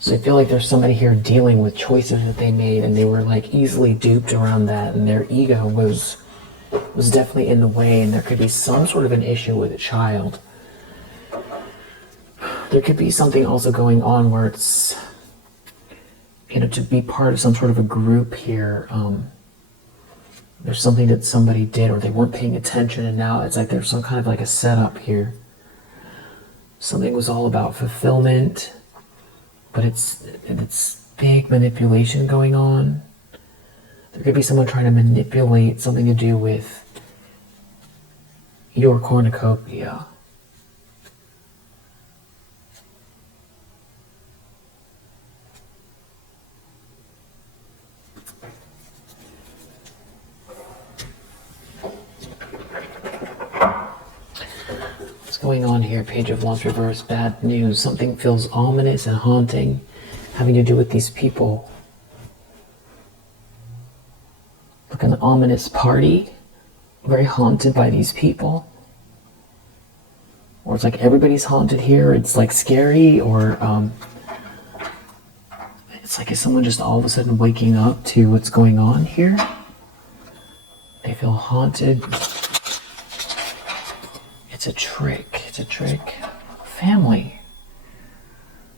So I feel like there's somebody here dealing with choices that they made, and they were like easily duped around that, and their ego was definitely in the way, and there could be some sort of an issue with a child. There could be something also going on where it's, to be part of some sort of a group here. There's something that somebody did, or they weren't paying attention, and now it's like there's some kind of like a setup here. Something was all about fulfillment, but it's big manipulation going on. There could be someone trying to manipulate something to do with your cornucopia. What's going on here? Page of Wands reverse, bad news. Something feels ominous and haunting, having to do with these people. Like an ominous party, very haunted by these people. Or it's like everybody's haunted here, it's like scary, or it's like, is someone just all of a sudden waking up to what's going on here? They feel haunted. It's a trick. It's a trick. Family.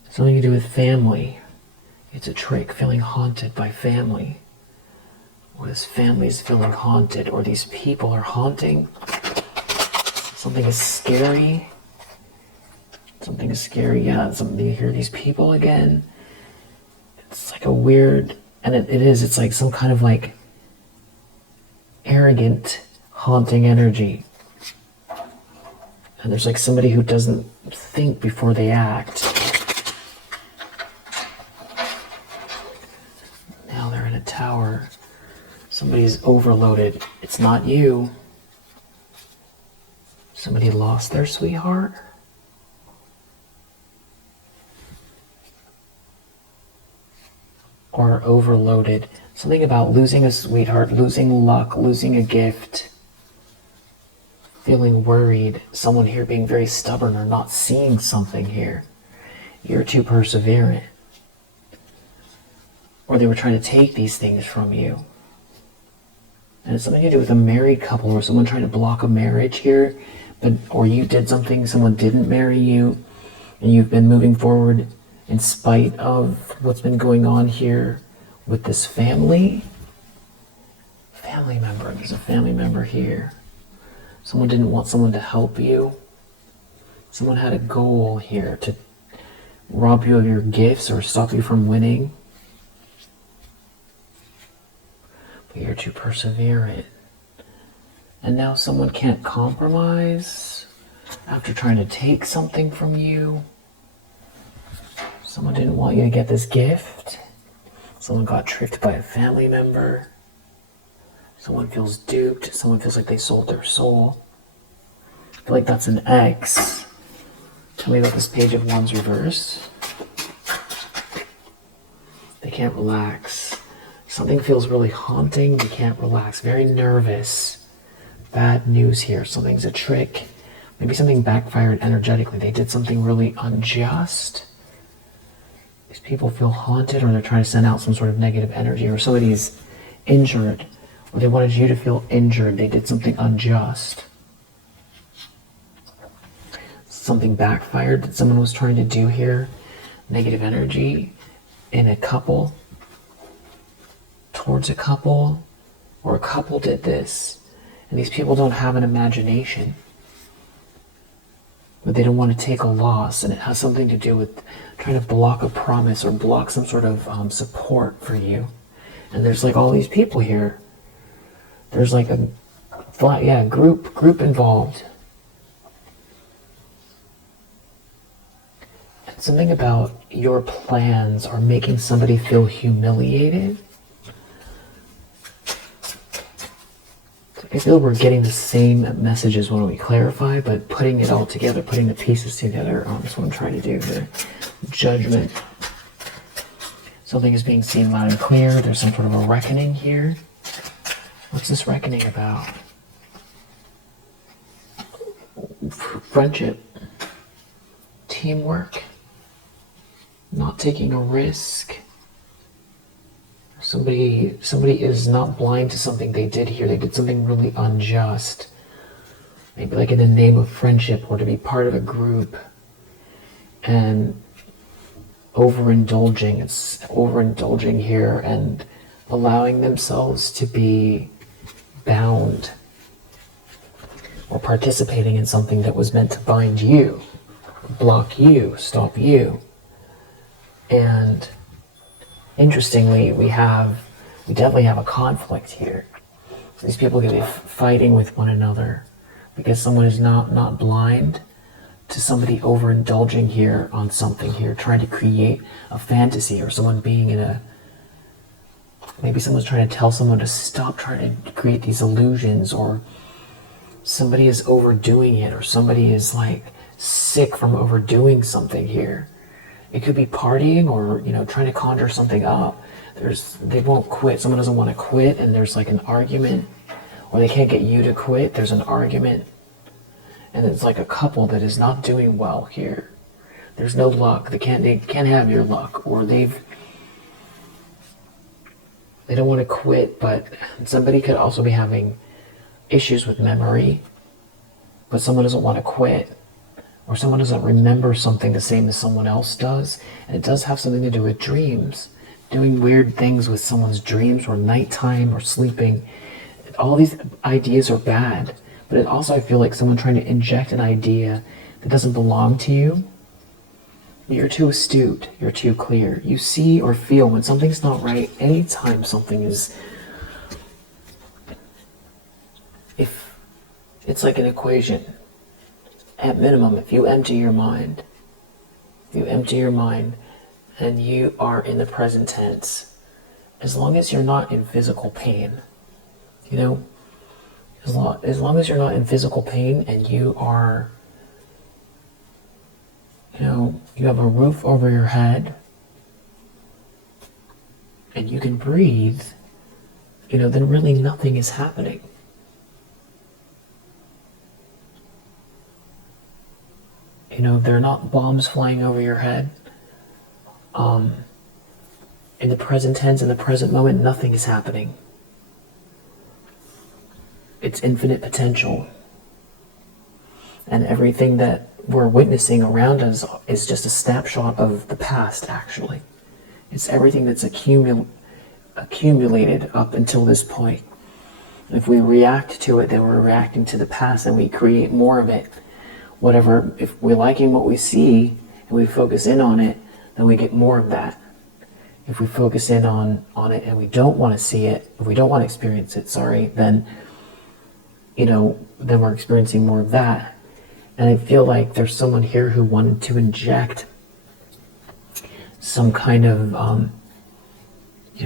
Something to do with family. It's a trick, feeling haunted by family. Or this family is feeling haunted, or these people are haunting. Something is scary. Something is scary, yeah. Something, you hear these people again. It's like a weird, and it is, it's like some kind of like arrogant, haunting energy. And there's like somebody who doesn't think before they act. Now they're in a tower. Somebody's overloaded. It's not you. Somebody lost their sweetheart. Or overloaded. Something about losing a sweetheart, losing luck, losing a gift. Feeling worried. Someone here being very stubborn or not seeing something here. You're too perseverant. Or they were trying to take these things from you. And it's something to do with a married couple, or someone trying to block a marriage here, or you did something, someone didn't marry you, and you've been moving forward in spite of what's been going on here with this family. Family member, there's a family member here. Someone didn't want someone to help you. Someone had a goal here to rob you of your gifts or stop you from winning. You're too perseverant. And now someone can't compromise after trying to take something from you. Someone didn't want you to get this gift. Someone got tricked by a family member. Someone feels duped. Someone feels like they sold their soul. I feel like that's an X. Tell me about this Page of Wands reverse. They can't relax. Something feels really haunting. They can't relax. Very nervous. Bad news here. Something's a trick. Maybe something backfired energetically. They did something really unjust. These people feel haunted, or they're trying to send out some sort of negative energy, or somebody's injured, or they wanted you to feel injured. They did something unjust. something backfired that someone was trying to do here, negative energy in a couple, towards a couple, or a couple did this, and these people don't have an imagination, but they don't want to take a loss, and it has something to do with trying to block a promise or block some sort of support for you. And there's like all these people here. There's like a group involved. And something about your plans are making somebody feel humiliated. I feel we're getting the same messages when we clarify, but putting it all together, putting the pieces together, that's what I'm trying to do here. Judgment. Something is being seen loud and clear. There's some sort of a reckoning here. What's this reckoning about? Friendship. Teamwork. Not taking a risk. Somebody is not blind to something they did here. They did something really unjust. Maybe like in the name of friendship or to be part of a group. And overindulging. It's overindulging here and allowing themselves to be bound or participating in something that was meant to bind you, block you, stop you. And interestingly, we definitely have a conflict here. These people could be fighting with one another because someone is not blind to somebody overindulging here on something here, trying to create a fantasy, or someone being in maybe someone's trying to tell someone to stop trying to create these illusions, or somebody is overdoing it, or somebody is like sick from overdoing something here. It could be partying or, trying to conjure something up. They won't quit. Someone doesn't want to quit, and there's like an argument, or they can't get you to quit. There's an argument, and it's like a couple that is not doing well here. There's no luck. They can't have your luck, or they don't want to quit. But somebody could also be having issues with memory, but someone doesn't want to quit. Or someone doesn't remember something the same as someone else does. And it does have something to do with dreams. Doing weird things with someone's dreams, or nighttime, or sleeping. All these ideas are bad. But it also, I feel like someone trying to inject an idea that doesn't belong to you. You're too astute. You're too clear. You see or feel when something's not right. Anytime something is... If it's like an equation. At minimum, if you empty your mind and you are in the present tense, as long as you're not in physical pain, as long as you're not in physical pain and you are, you have a roof over your head and you can breathe, then really nothing is happening. There are not bombs flying over your head. In the present tense, in the present moment, nothing is happening. It's infinite potential. And everything that we're witnessing around us is just a snapshot of the past, actually. It's everything that's accumulated up until this point. If we react to it, then we're reacting to the past, and we create more of it. Whatever, if we're liking what we see and we focus in on it, then we get more of that. If we focus in on it and we don't want to see it, if we don't want to experience it, then we're experiencing more of that. And I feel like there's someone here who wanted to inject some kind of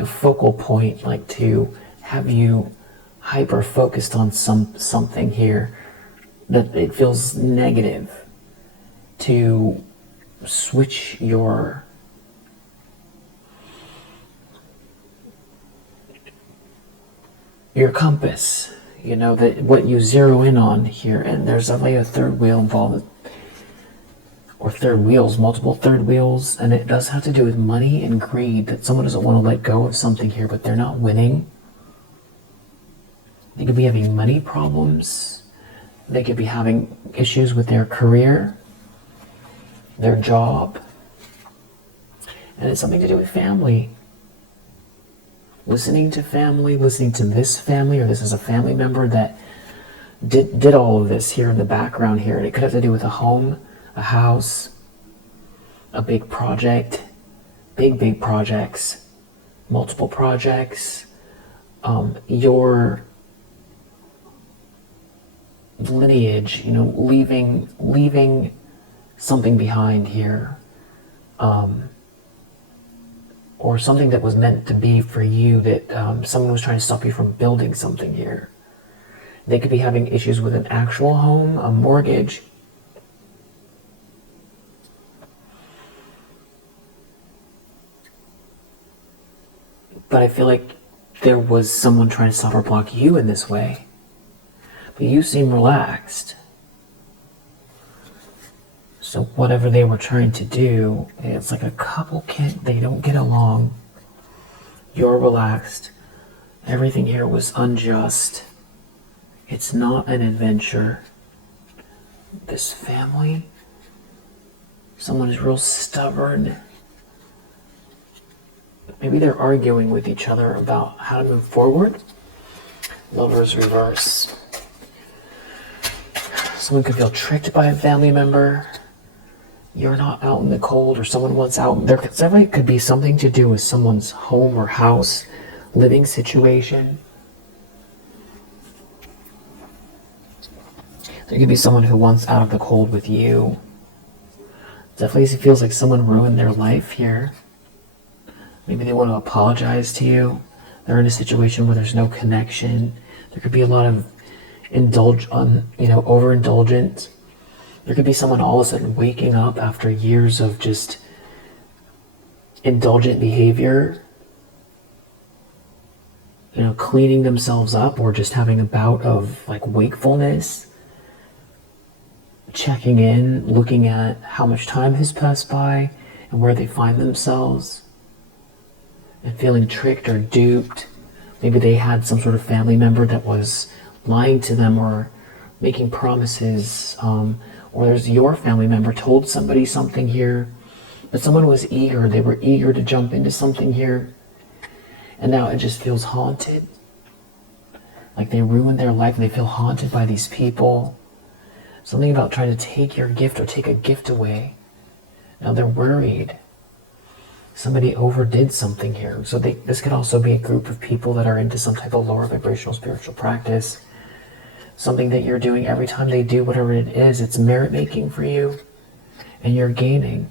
focal point, like to have you hyper focused on something here, that it feels negative, to switch your compass, that what you zero in on here. And there's definitely a third wheel involved, or third wheels, multiple third wheels, and it does have to do with money and greed, that someone doesn't want to let go of something here, but they're not winning. They could be having money problems. They could be having issues with their career. their job. And it's something to do with family. Listening to family, listening to this family, or this is a family member that did all of this here in the background here. And it could have to do with a home, a house, a big project, big projects, multiple projects, your lineage, leaving something behind here, or something that was meant to be for you that someone was trying to stop you from building something here. They could be having issues with an actual home, a mortgage. But I feel like there was someone trying to stop or block you in this way. But you seem relaxed. So whatever they were trying to do, it's like a couple they don't get along. You're relaxed. Everything here was unjust. It's not an adventure. This family, someone is real stubborn. Maybe they're arguing with each other about how to move forward. Lover's reverse. Someone could feel tricked by a family member. You're not out in the cold, or someone wants out. There could be something to do with someone's home or house, living situation. There could be someone who wants out of the cold with you. Definitely feels like someone ruined their life here. Maybe they want to apologize to you. They're in a situation where there's no connection. There could be a lot of overindulgence. There could be someone all of a sudden waking up after years of just indulgent behavior, cleaning themselves up, or just having a bout of wakefulness, checking in, looking at how much time has passed by and where they find themselves, and feeling tricked or duped. Maybe they had some sort of family member that was lying to them or making promises, or there's your family member told somebody something here, but someone was eager. They were eager to jump into something here, and now it just feels haunted. Like they ruined their life and they feel haunted by these people. Something about trying to take your gift or take a gift away. Now they're worried. Somebody overdid something here. So this could also be a group of people that are into some type of lower vibrational spiritual practice. Something that you're doing every time they do whatever it is, it's merit making for you, and you're gaining.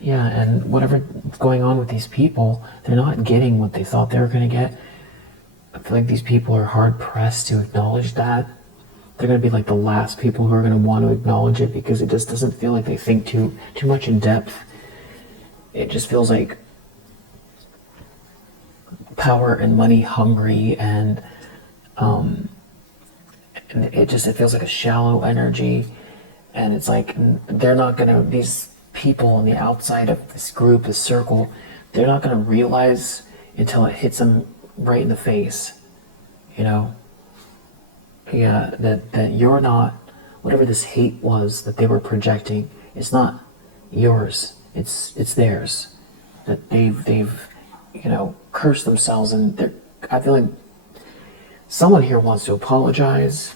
Yeah, and whatever's going on with these people, they're not getting what they thought they were going to get. I feel like these people are hard pressed to acknowledge that. They're going to be like the last people who are going to want to acknowledge it, because it just doesn't feel like they think too much in depth. It just feels like power and money hungry, and it feels like a shallow energy. And it's like they're not going to, these people on the outside of this group, this circle, they're not going to realize until it hits them right in the face, Yeah, that you're not, whatever this hate was that they were projecting, it's not yours, it's theirs. That they've cursed themselves, and I feel like someone here wants to apologize.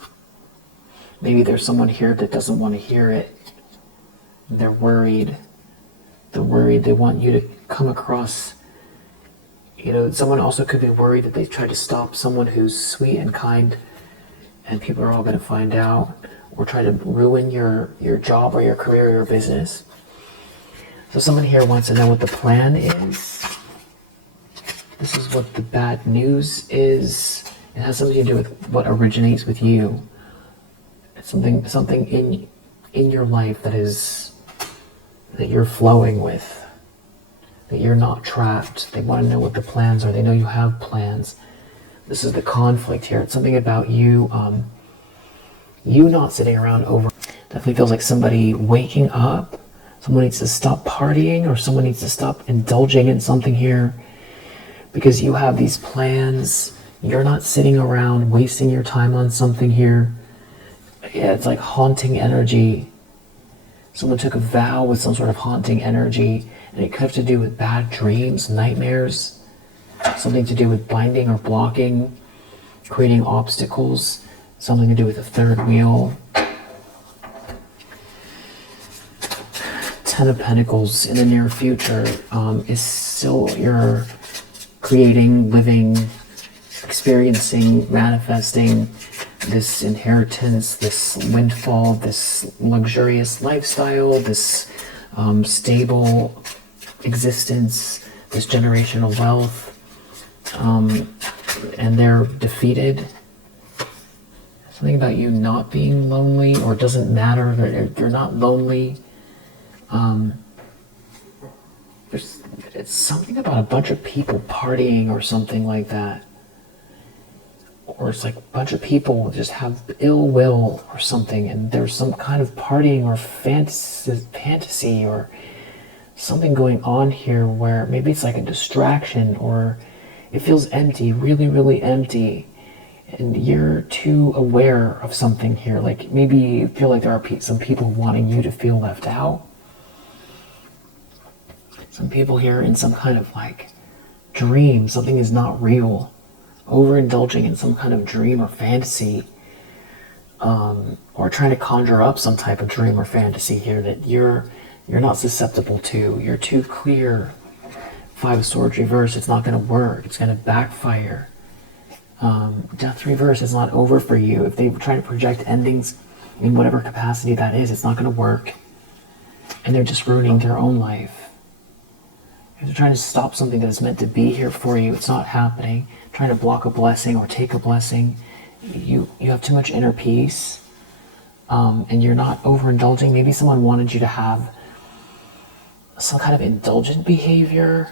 Maybe there's someone here that doesn't want to hear it. They're worried. They want you to come across, someone also could be worried that they've tried to stop someone who's sweet and kind, and people are all going to find out, or try to ruin your job or your career or your business. So someone here wants to know what the plan is. This is what the bad news is. It has something to do with what originates with you. It's something in your life that you're flowing with, that you're not trapped. They want to know what the plans are. They know you have plans. This is the conflict here. It's something about you, you not sitting around over. Definitely feels like somebody waking up. Someone needs to stop partying, or someone needs to stop indulging in something here, because you have these plans. You're not sitting around wasting your time on something here. Yeah, it's like haunting energy. Someone took a vow with some sort of haunting energy, and it could have to do with bad dreams, nightmares, something to do with binding or blocking, creating obstacles, something to do with the third wheel. Ten of Pentacles in the near future is still you're creating, living, experiencing, manifesting this inheritance, this windfall, this luxurious lifestyle, this stable existence, this generational wealth, and they're defeated. Something about you not being lonely, or it doesn't matter, they're not lonely. It's something about a bunch of people partying or something like that. Or it's like a bunch of people just have ill will or something, and there's some kind of partying or fantasy or something going on here where maybe it's like a distraction, or it feels empty, really, really empty, and you're too aware of something here. Like maybe you feel like there are some people wanting you to feel left out. Some people here in some kind of like dream, something is not real, overindulging in some kind of dream or fantasy, or trying to conjure up some type of dream or fantasy here that you're not susceptible to. You're too clear. Five of Swords reverse, it's not going to work. It's going to backfire. Death reverse is not over for you. If they try to project endings in whatever capacity that is, it's not going to work. And they're just ruining their own life. If they're trying to stop something that is meant to be here for you, it's not happening. Trying to block a blessing or take a blessing, you have too much inner peace, and you're not overindulging. Maybe someone wanted you to have some kind of indulgent behavior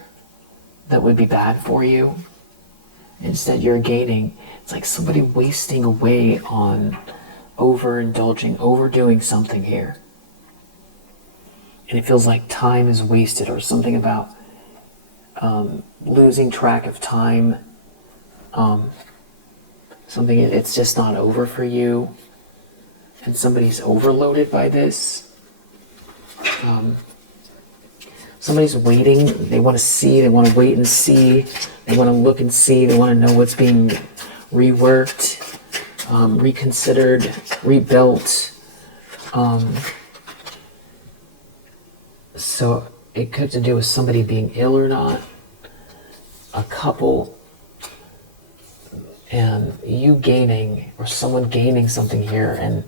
that would be bad for you. Instead, you're gaining. It's like somebody wasting away on overindulging, overdoing something here. And it feels like time is wasted, or something about losing track of time. Something, it's just not over for you. And somebody's overloaded by this. Somebody's waiting. They want to see. They want to wait and see. They want to look and see. They want to know what's being reworked, reconsidered, rebuilt. So it could have to do with somebody being ill or not, a couple, and you gaining, or someone gaining something here, and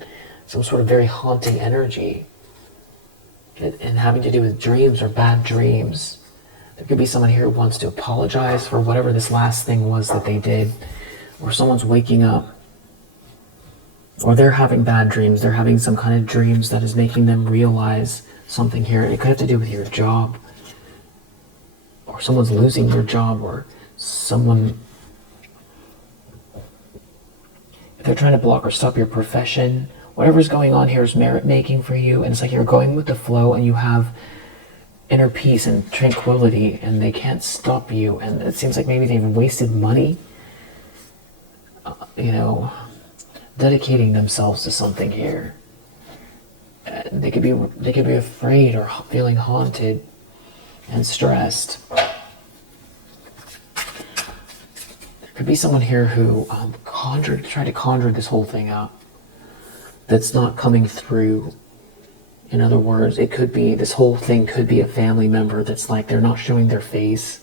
some sort of very haunting energy, and having to do with dreams or bad dreams. There could be someone here who wants to apologize for whatever this last thing was that they did, or someone's waking up, or they're having bad dreams. They're having some kind of dreams that is making them realize something here. It could have to do with your job, or someone's losing your job, or someone, if they're trying to block or stop your profession. Whatever's going on here is merit making for you, and it's like you're going with the flow, and you have inner peace and tranquility, and they can't stop you. And it seems like maybe they've wasted money, dedicating themselves to something here. They could be afraid or feeling haunted and stressed. There could be someone here who tried to conjure this whole thing up that's not coming through. In other words, it could be, this whole thing could be a family member that's like, they're not showing their face,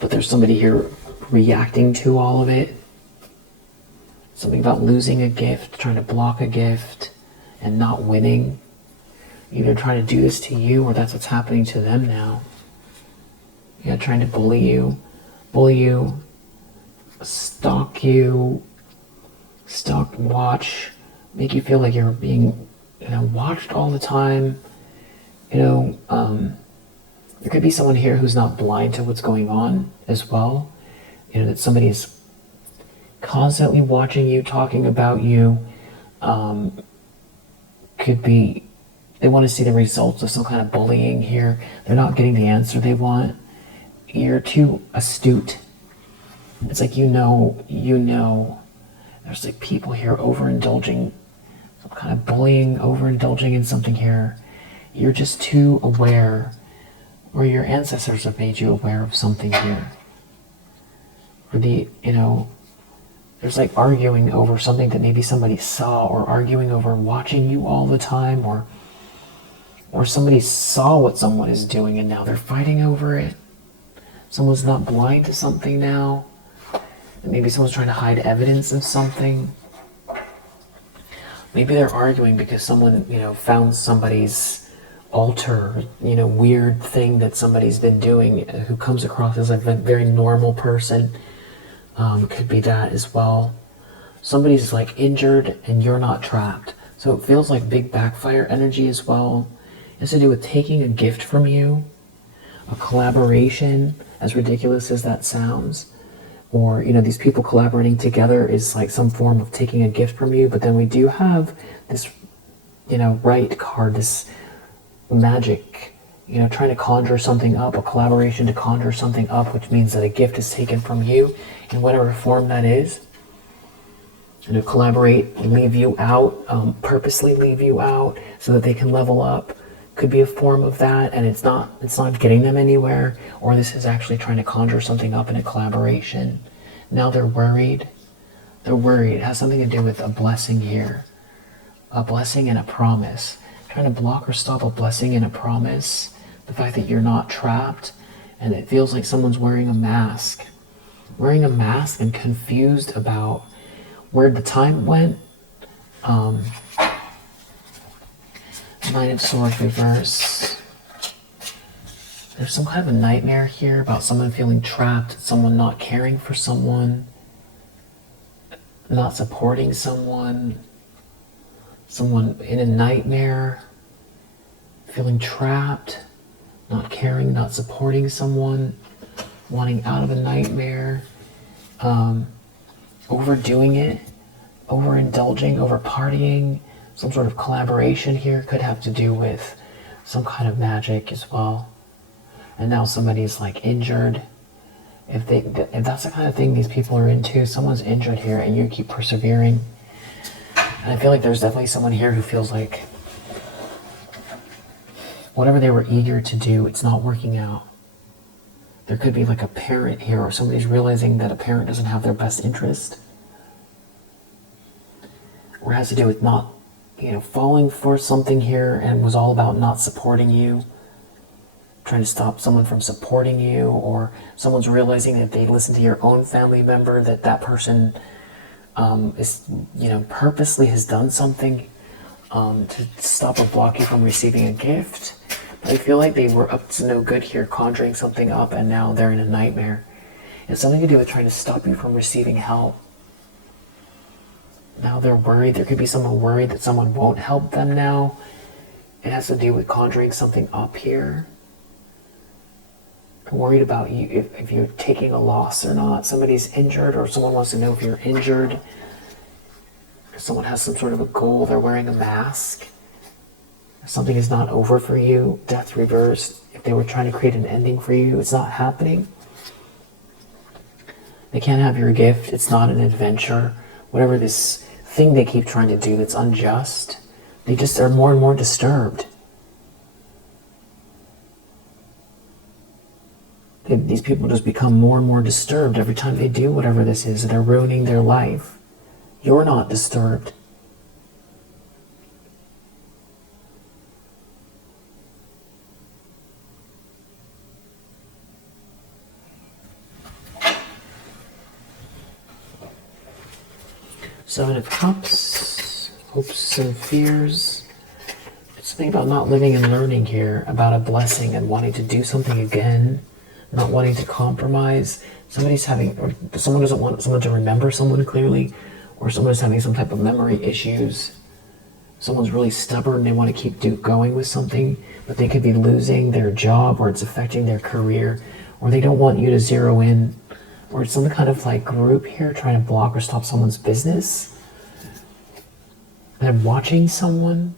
but there's somebody here reacting to all of it. Something about losing a gift, trying to block a gift, and not winning. Either trying to do this to you, or that's what's happening to them now. Yeah, trying to bully you, stalk you, watch, make you feel like you're being, watched all the time. There could be someone here who's not blind to what's going on as well. That somebody is constantly watching you, talking about you. Could be they want to see the results of some kind of bullying here. They're not getting the answer they want. You're too astute. It's like you know. There's like people here overindulging some kind of bullying, overindulging in something here. You're just too aware, or your ancestors have made you aware of something here. Or there's like arguing over something that maybe somebody saw, or arguing over watching you all the time, or somebody saw what someone is doing and now they're fighting over it. Someone's not blind to something now. And maybe someone's trying to hide evidence of something. Maybe they're arguing because someone, found somebody's altar, weird thing that somebody's been doing, who comes across as a very normal person. Could be that as well. Somebody's like injured and you're not trapped. So it feels like big backfire energy as well. It has to do with taking a gift from you, a collaboration, as ridiculous as that sounds. Or, these people collaborating together is like some form of taking a gift from you. But then we do have this, right card, this magic, trying to conjure something up, a collaboration to conjure something up, which means that a gift is taken from you in whatever form that is. And to collaborate, leave you out, purposely leave you out so that they can level up. Could be a form of that, and it's not getting them anywhere. Or this is actually trying to conjure something up in a collaboration. Now they're worried. It has something to do with a blessing here. A blessing and a promise. Trying to block or stop a blessing and a promise. The fact that you're not trapped. And it feels like someone's wearing a mask. Wearing a mask and confused about where the time went. Nine of Swords reverse. There's some kind of a nightmare here about someone feeling trapped, someone not caring for someone, not supporting someone in a nightmare, feeling trapped, not caring, not supporting someone, wanting out of a nightmare, overdoing it, overindulging, overpartying. Some sort of collaboration here could have to do with some kind of magic as well. And now somebody's like injured. If that's the kind of thing these people are into, someone's injured here and you keep persevering. And I feel like there's definitely someone here who feels like whatever they were eager to do, it's not working out. There could be like a parent here, or somebody's realizing that a parent doesn't have their best interest. Or it has to do with not falling for something here and was all about not supporting you, trying to stop someone from supporting you, or someone's realizing that they listen to your own family member, that person is, purposely has done something to stop or block you from receiving a gift. But I feel like they were up to no good here, conjuring something up, and now they're in a nightmare. It's something to do with trying to stop you from receiving help. Now they're worried. There could be someone worried that someone won't help them now. It has to do with conjuring something up here. Worried about you, if you're taking a loss or not. Somebody's injured, or someone wants to know if you're injured. Someone has some sort of a goal. They're wearing a mask. Something is not over for you. Death reversed. If they were trying to create an ending for you, it's not happening. They can't have your gift. It's not an adventure. Whatever this thing they keep trying to do that's unjust, they just are more and more disturbed. These people just become more and more disturbed every time they do whatever this is. They're ruining their life. You're not disturbed. Seven of Cups, hopes and fears. It's something about not living and learning here, about a blessing and wanting to do something again, not wanting to compromise. Somebody's having, or someone doesn't want someone to remember someone clearly, or someone's having some type of memory issues. Someone's really stubborn, they want to keep going with something, but they could be losing their job, or it's affecting their career, or they don't want you to zero in. Or it's some kind of like group here trying to block or stop someone's business. And I'm watching someone.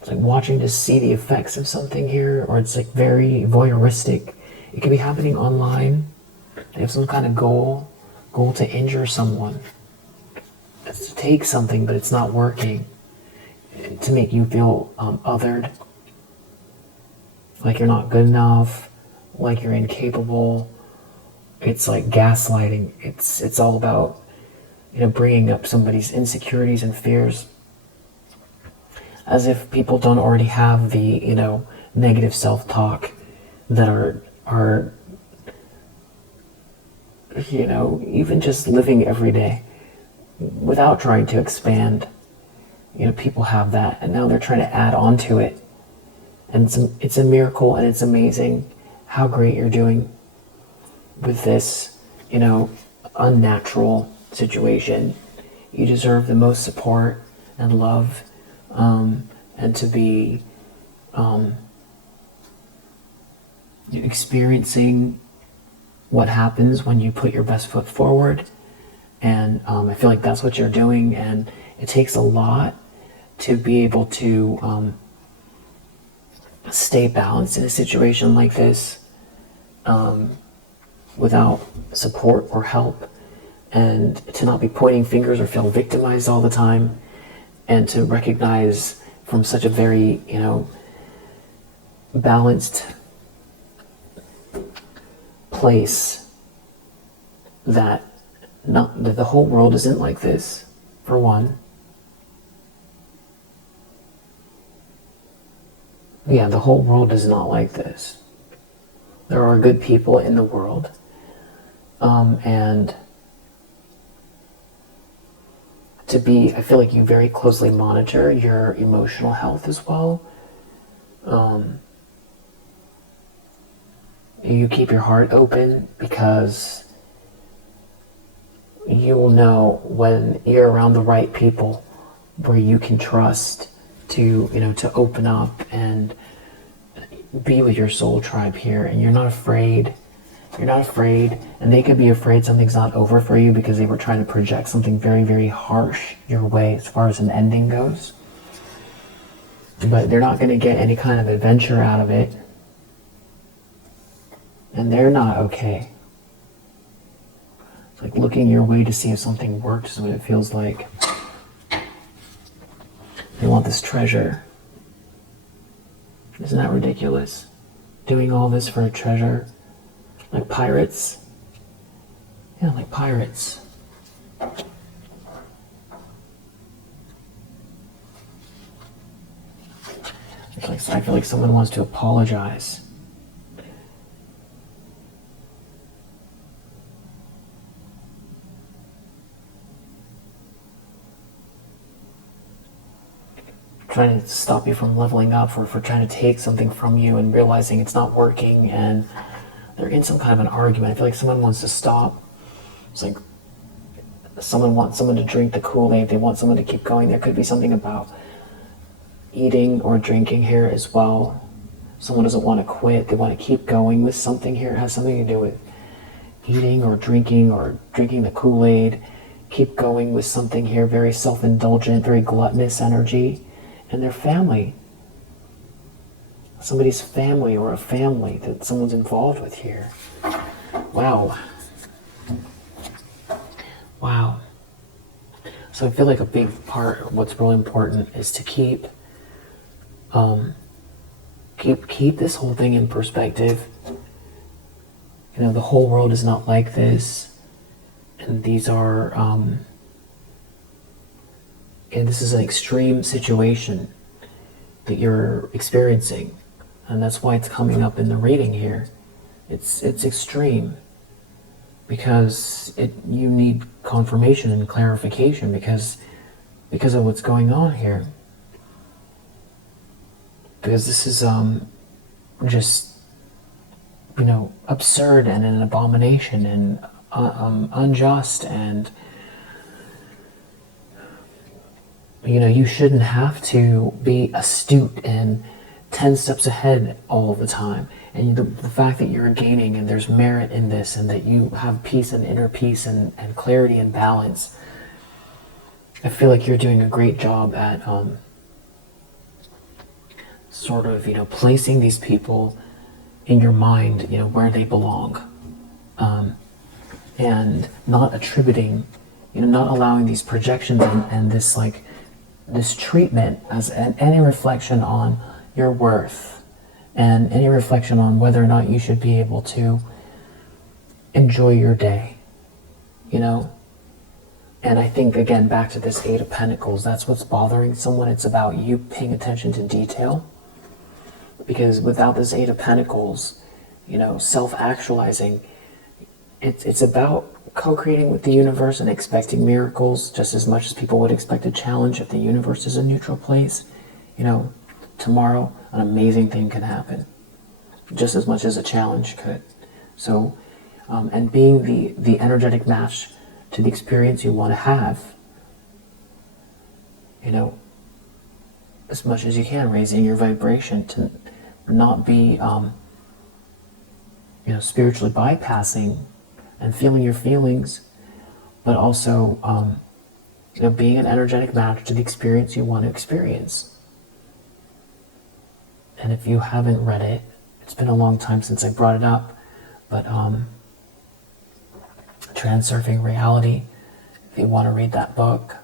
It's like watching to see the effects of something here. Or it's like very voyeuristic. It could be happening online. They have some kind of goal to injure someone. It's to take something, but it's not working. to make you feel othered, like you're not good enough, like you're incapable. It's like gaslighting. It's all about, bringing up somebody's insecurities and fears, as if people don't already have the, negative self-talk that are even just living every day without trying to expand. People have that, and now they're trying to add on to it. And it's a miracle, and it's amazing how great you're doing with this, unnatural situation. You deserve the most support and love, and to be experiencing what happens when you put your best foot forward. And I feel like that's what you're doing, and it takes a lot to be able to stay balanced in a situation like this, without support or help, and to not be pointing fingers or feel victimized all the time, and to recognize from such a very, balanced place that that the whole world isn't like this, for one. Yeah, the whole world is not like this. There are good people in the world, and I feel like you very closely monitor your emotional health as well. You keep your heart open, because you will know when you're around the right people where you can trust to, to open up and be with your soul tribe here. And you're not afraid, and they could be afraid something's not over for you because they were trying to project something very, very harsh your way as far as an ending goes. But they're not going to get any kind of adventure out of it, and they're not okay. It's like looking your way to see if something works is what it feels like. They want this treasure. Isn't that ridiculous? Doing all this for a treasure? Like pirates? Yeah, like pirates. I feel like someone wants to apologize. Trying to stop you from leveling up, for trying to take something from you and realizing it's not working, and they're in some kind of an argument. I feel like someone wants to stop. It's like someone wants someone to drink the Kool-Aid. They want someone to keep going. There could be something about eating or drinking here as well. Someone doesn't want to quit. They want to keep going with something here. It has something to do with eating or drinking the Kool-Aid. Keep going with something here. Very self-indulgent, very gluttonous energy. And their family. Somebody's family, or a family that someone's involved with here. Wow. Wow. So I feel like a big part of what's really important is to keep this whole thing in perspective. The whole world is not like this, and these are and this is an extreme situation that you're experiencing, and that's why it's coming up in the reading here. It's extreme because you need confirmation and clarification because of what's going on here. Because this is just absurd and an abomination and unjust, and you shouldn't have to be astute and 10 steps ahead all the time. And the fact that you're gaining and there's merit in this, and that you have peace and inner peace and clarity and balance, I feel like you're doing a great job at sort of placing these people in your mind where they belong, and not attributing, not allowing these projections and this this treatment as any reflection on your worth and any reflection on whether or not you should be able to enjoy your day, you know? And I think, again, back to this Eight of Pentacles, that's what's bothering someone. It's about you paying attention to detail. Because without this Eight of Pentacles, you know, self-actualizing, it's about co-creating with the universe and expecting miracles just as much as people would expect a challenge. If the universe is a neutral place, you know, tomorrow an amazing thing can happen, just as much as a challenge could. So, and being the energetic match to the experience you want to have, you know, as much as you can, raising your vibration to not be, you know, spiritually bypassing and feeling your feelings, but also, you know, being an energetic match to the experience you want to experience. And if you haven't read it, it's been a long time since I brought it up, but Transurfing Reality, if you want to read that book.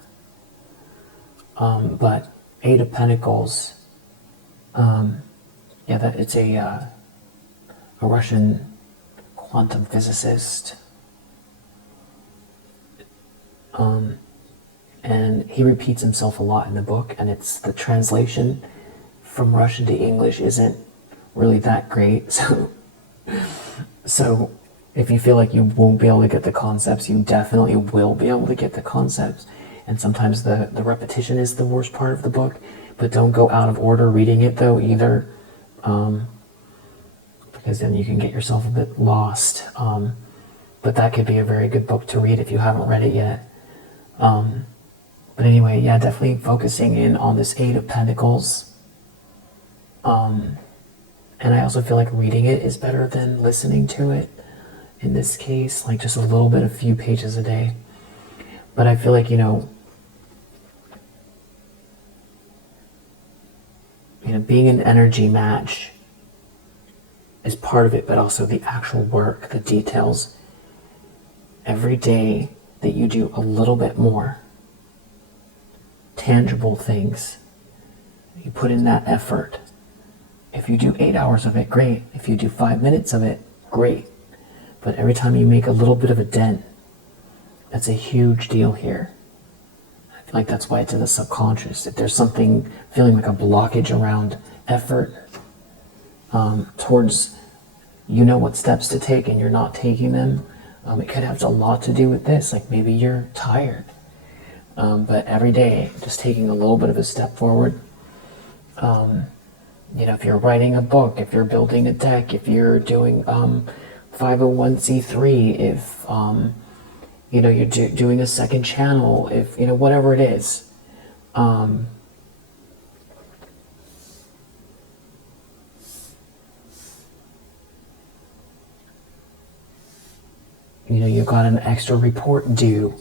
But Eight of Pentacles, yeah, that it's a Russian quantum physicist, and he repeats himself a lot in the book, and it's the translation from Russian to English isn't really that great, so if you feel like you won't be able to get the concepts, you definitely will be able to get the concepts. And sometimes the repetition is the worst part of the book, but don't go out of order reading it though either, because then you can get yourself a bit lost. But that could be a very good book to read if you haven't read it yet. But anyway, yeah, definitely focusing in on this Eight of Pentacles. And I also feel like reading it is better than listening to it. In this case, like just a little bit, a few pages a day. But I feel like, you know, being an energy match is part of it, but also the actual work, the details. Every day that you do a little bit more tangible things, you put in that effort. If you do 8 hours of it, great. If you do 5 minutes of it, great. But every time you make a little bit of a dent, that's a huge deal here. I feel like that's why it's in the subconscious. If there's something feeling like a blockage around effort towards, you know what steps to take and you're not taking them, it could have a lot to do with this. Like maybe you're tired. But every day, just taking a little bit of a step forward. You know, if you're writing a book, if you're building a deck, if you're doing 501c3, if you know, you're doing a second channel, if you know, whatever it is, you know, you've got an extra report due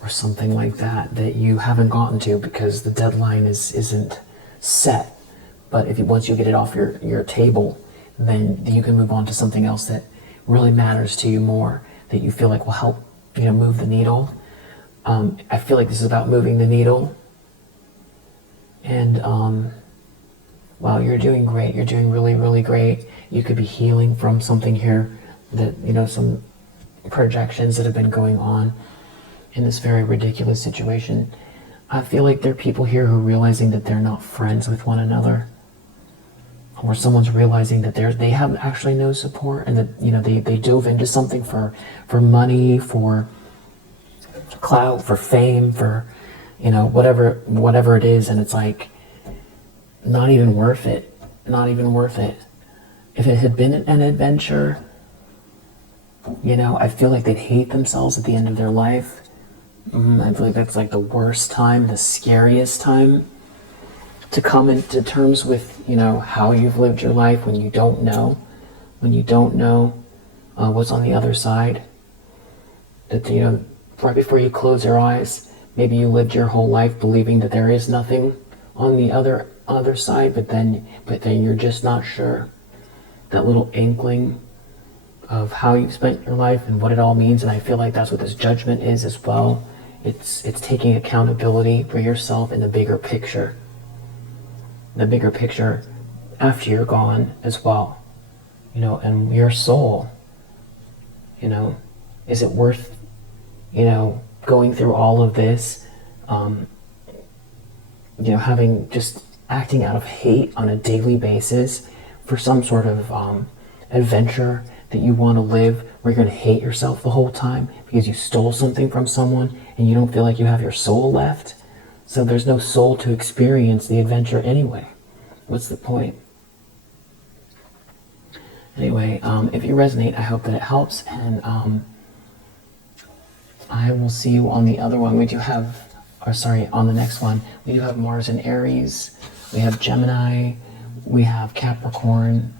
or something like that that you haven't gotten to because the deadline isn't set. But if once you get it off your table, then you can move on to something else that really matters to you more, that you feel like will help, you know, move the needle. I feel like this is about moving the needle. And wow, you're doing great. You're doing really, really great. You could be healing from something here that, you know, some projections that have been going on in this very ridiculous situation. I feel like there are people here who are realizing that they're not friends with one another, or someone's realizing that they have actually no support, and that, you know, they dove into something for money, for clout, for fame, for, you know, whatever it is, and it's like not even worth it. Not even worth it. If it had been an adventure, you know, I feel like they'd hate themselves at the end of their life. I feel like that's like the worst time, the scariest time to come into terms with, you know, how you've lived your life when you don't know what's on the other side. That, you know, right before you close your eyes, maybe you lived your whole life believing that there is nothing on the other side, but then you're just not sure. That little inkling of how you've spent your life and what it all means, and I feel like that's what this judgment is as well. It's taking accountability for yourself in the bigger picture. The bigger picture after you're gone as well. And your soul, is it worth, going through all of this, having just acting out of hate on a daily basis for some sort of adventure that you want to live, where you're going to hate yourself the whole time because you stole something from someone and you don't feel like you have your soul left? So there's no soul to experience the adventure anyway. What's the point? Anyway, if you resonate, I hope that it helps, and I will see you on the other one. On the next one, we do have Mars in Aries, we have Gemini, we have Capricorn,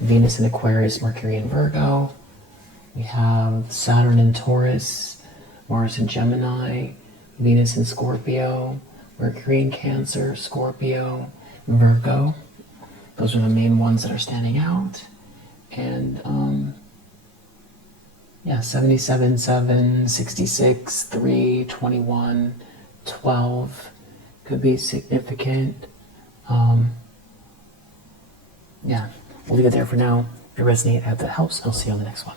Venus in Aquarius, Mercury in Virgo, we have Saturn in Taurus, Mars in Gemini, Venus in Scorpio, Mercury in Cancer, Scorpio, Virgo. Those are the main ones that are standing out. And 77, 7, 66, 3, 21, 12 could be significant. We'll leave it there for now. If you resonate, I hope that helps. I'll see you on the next one.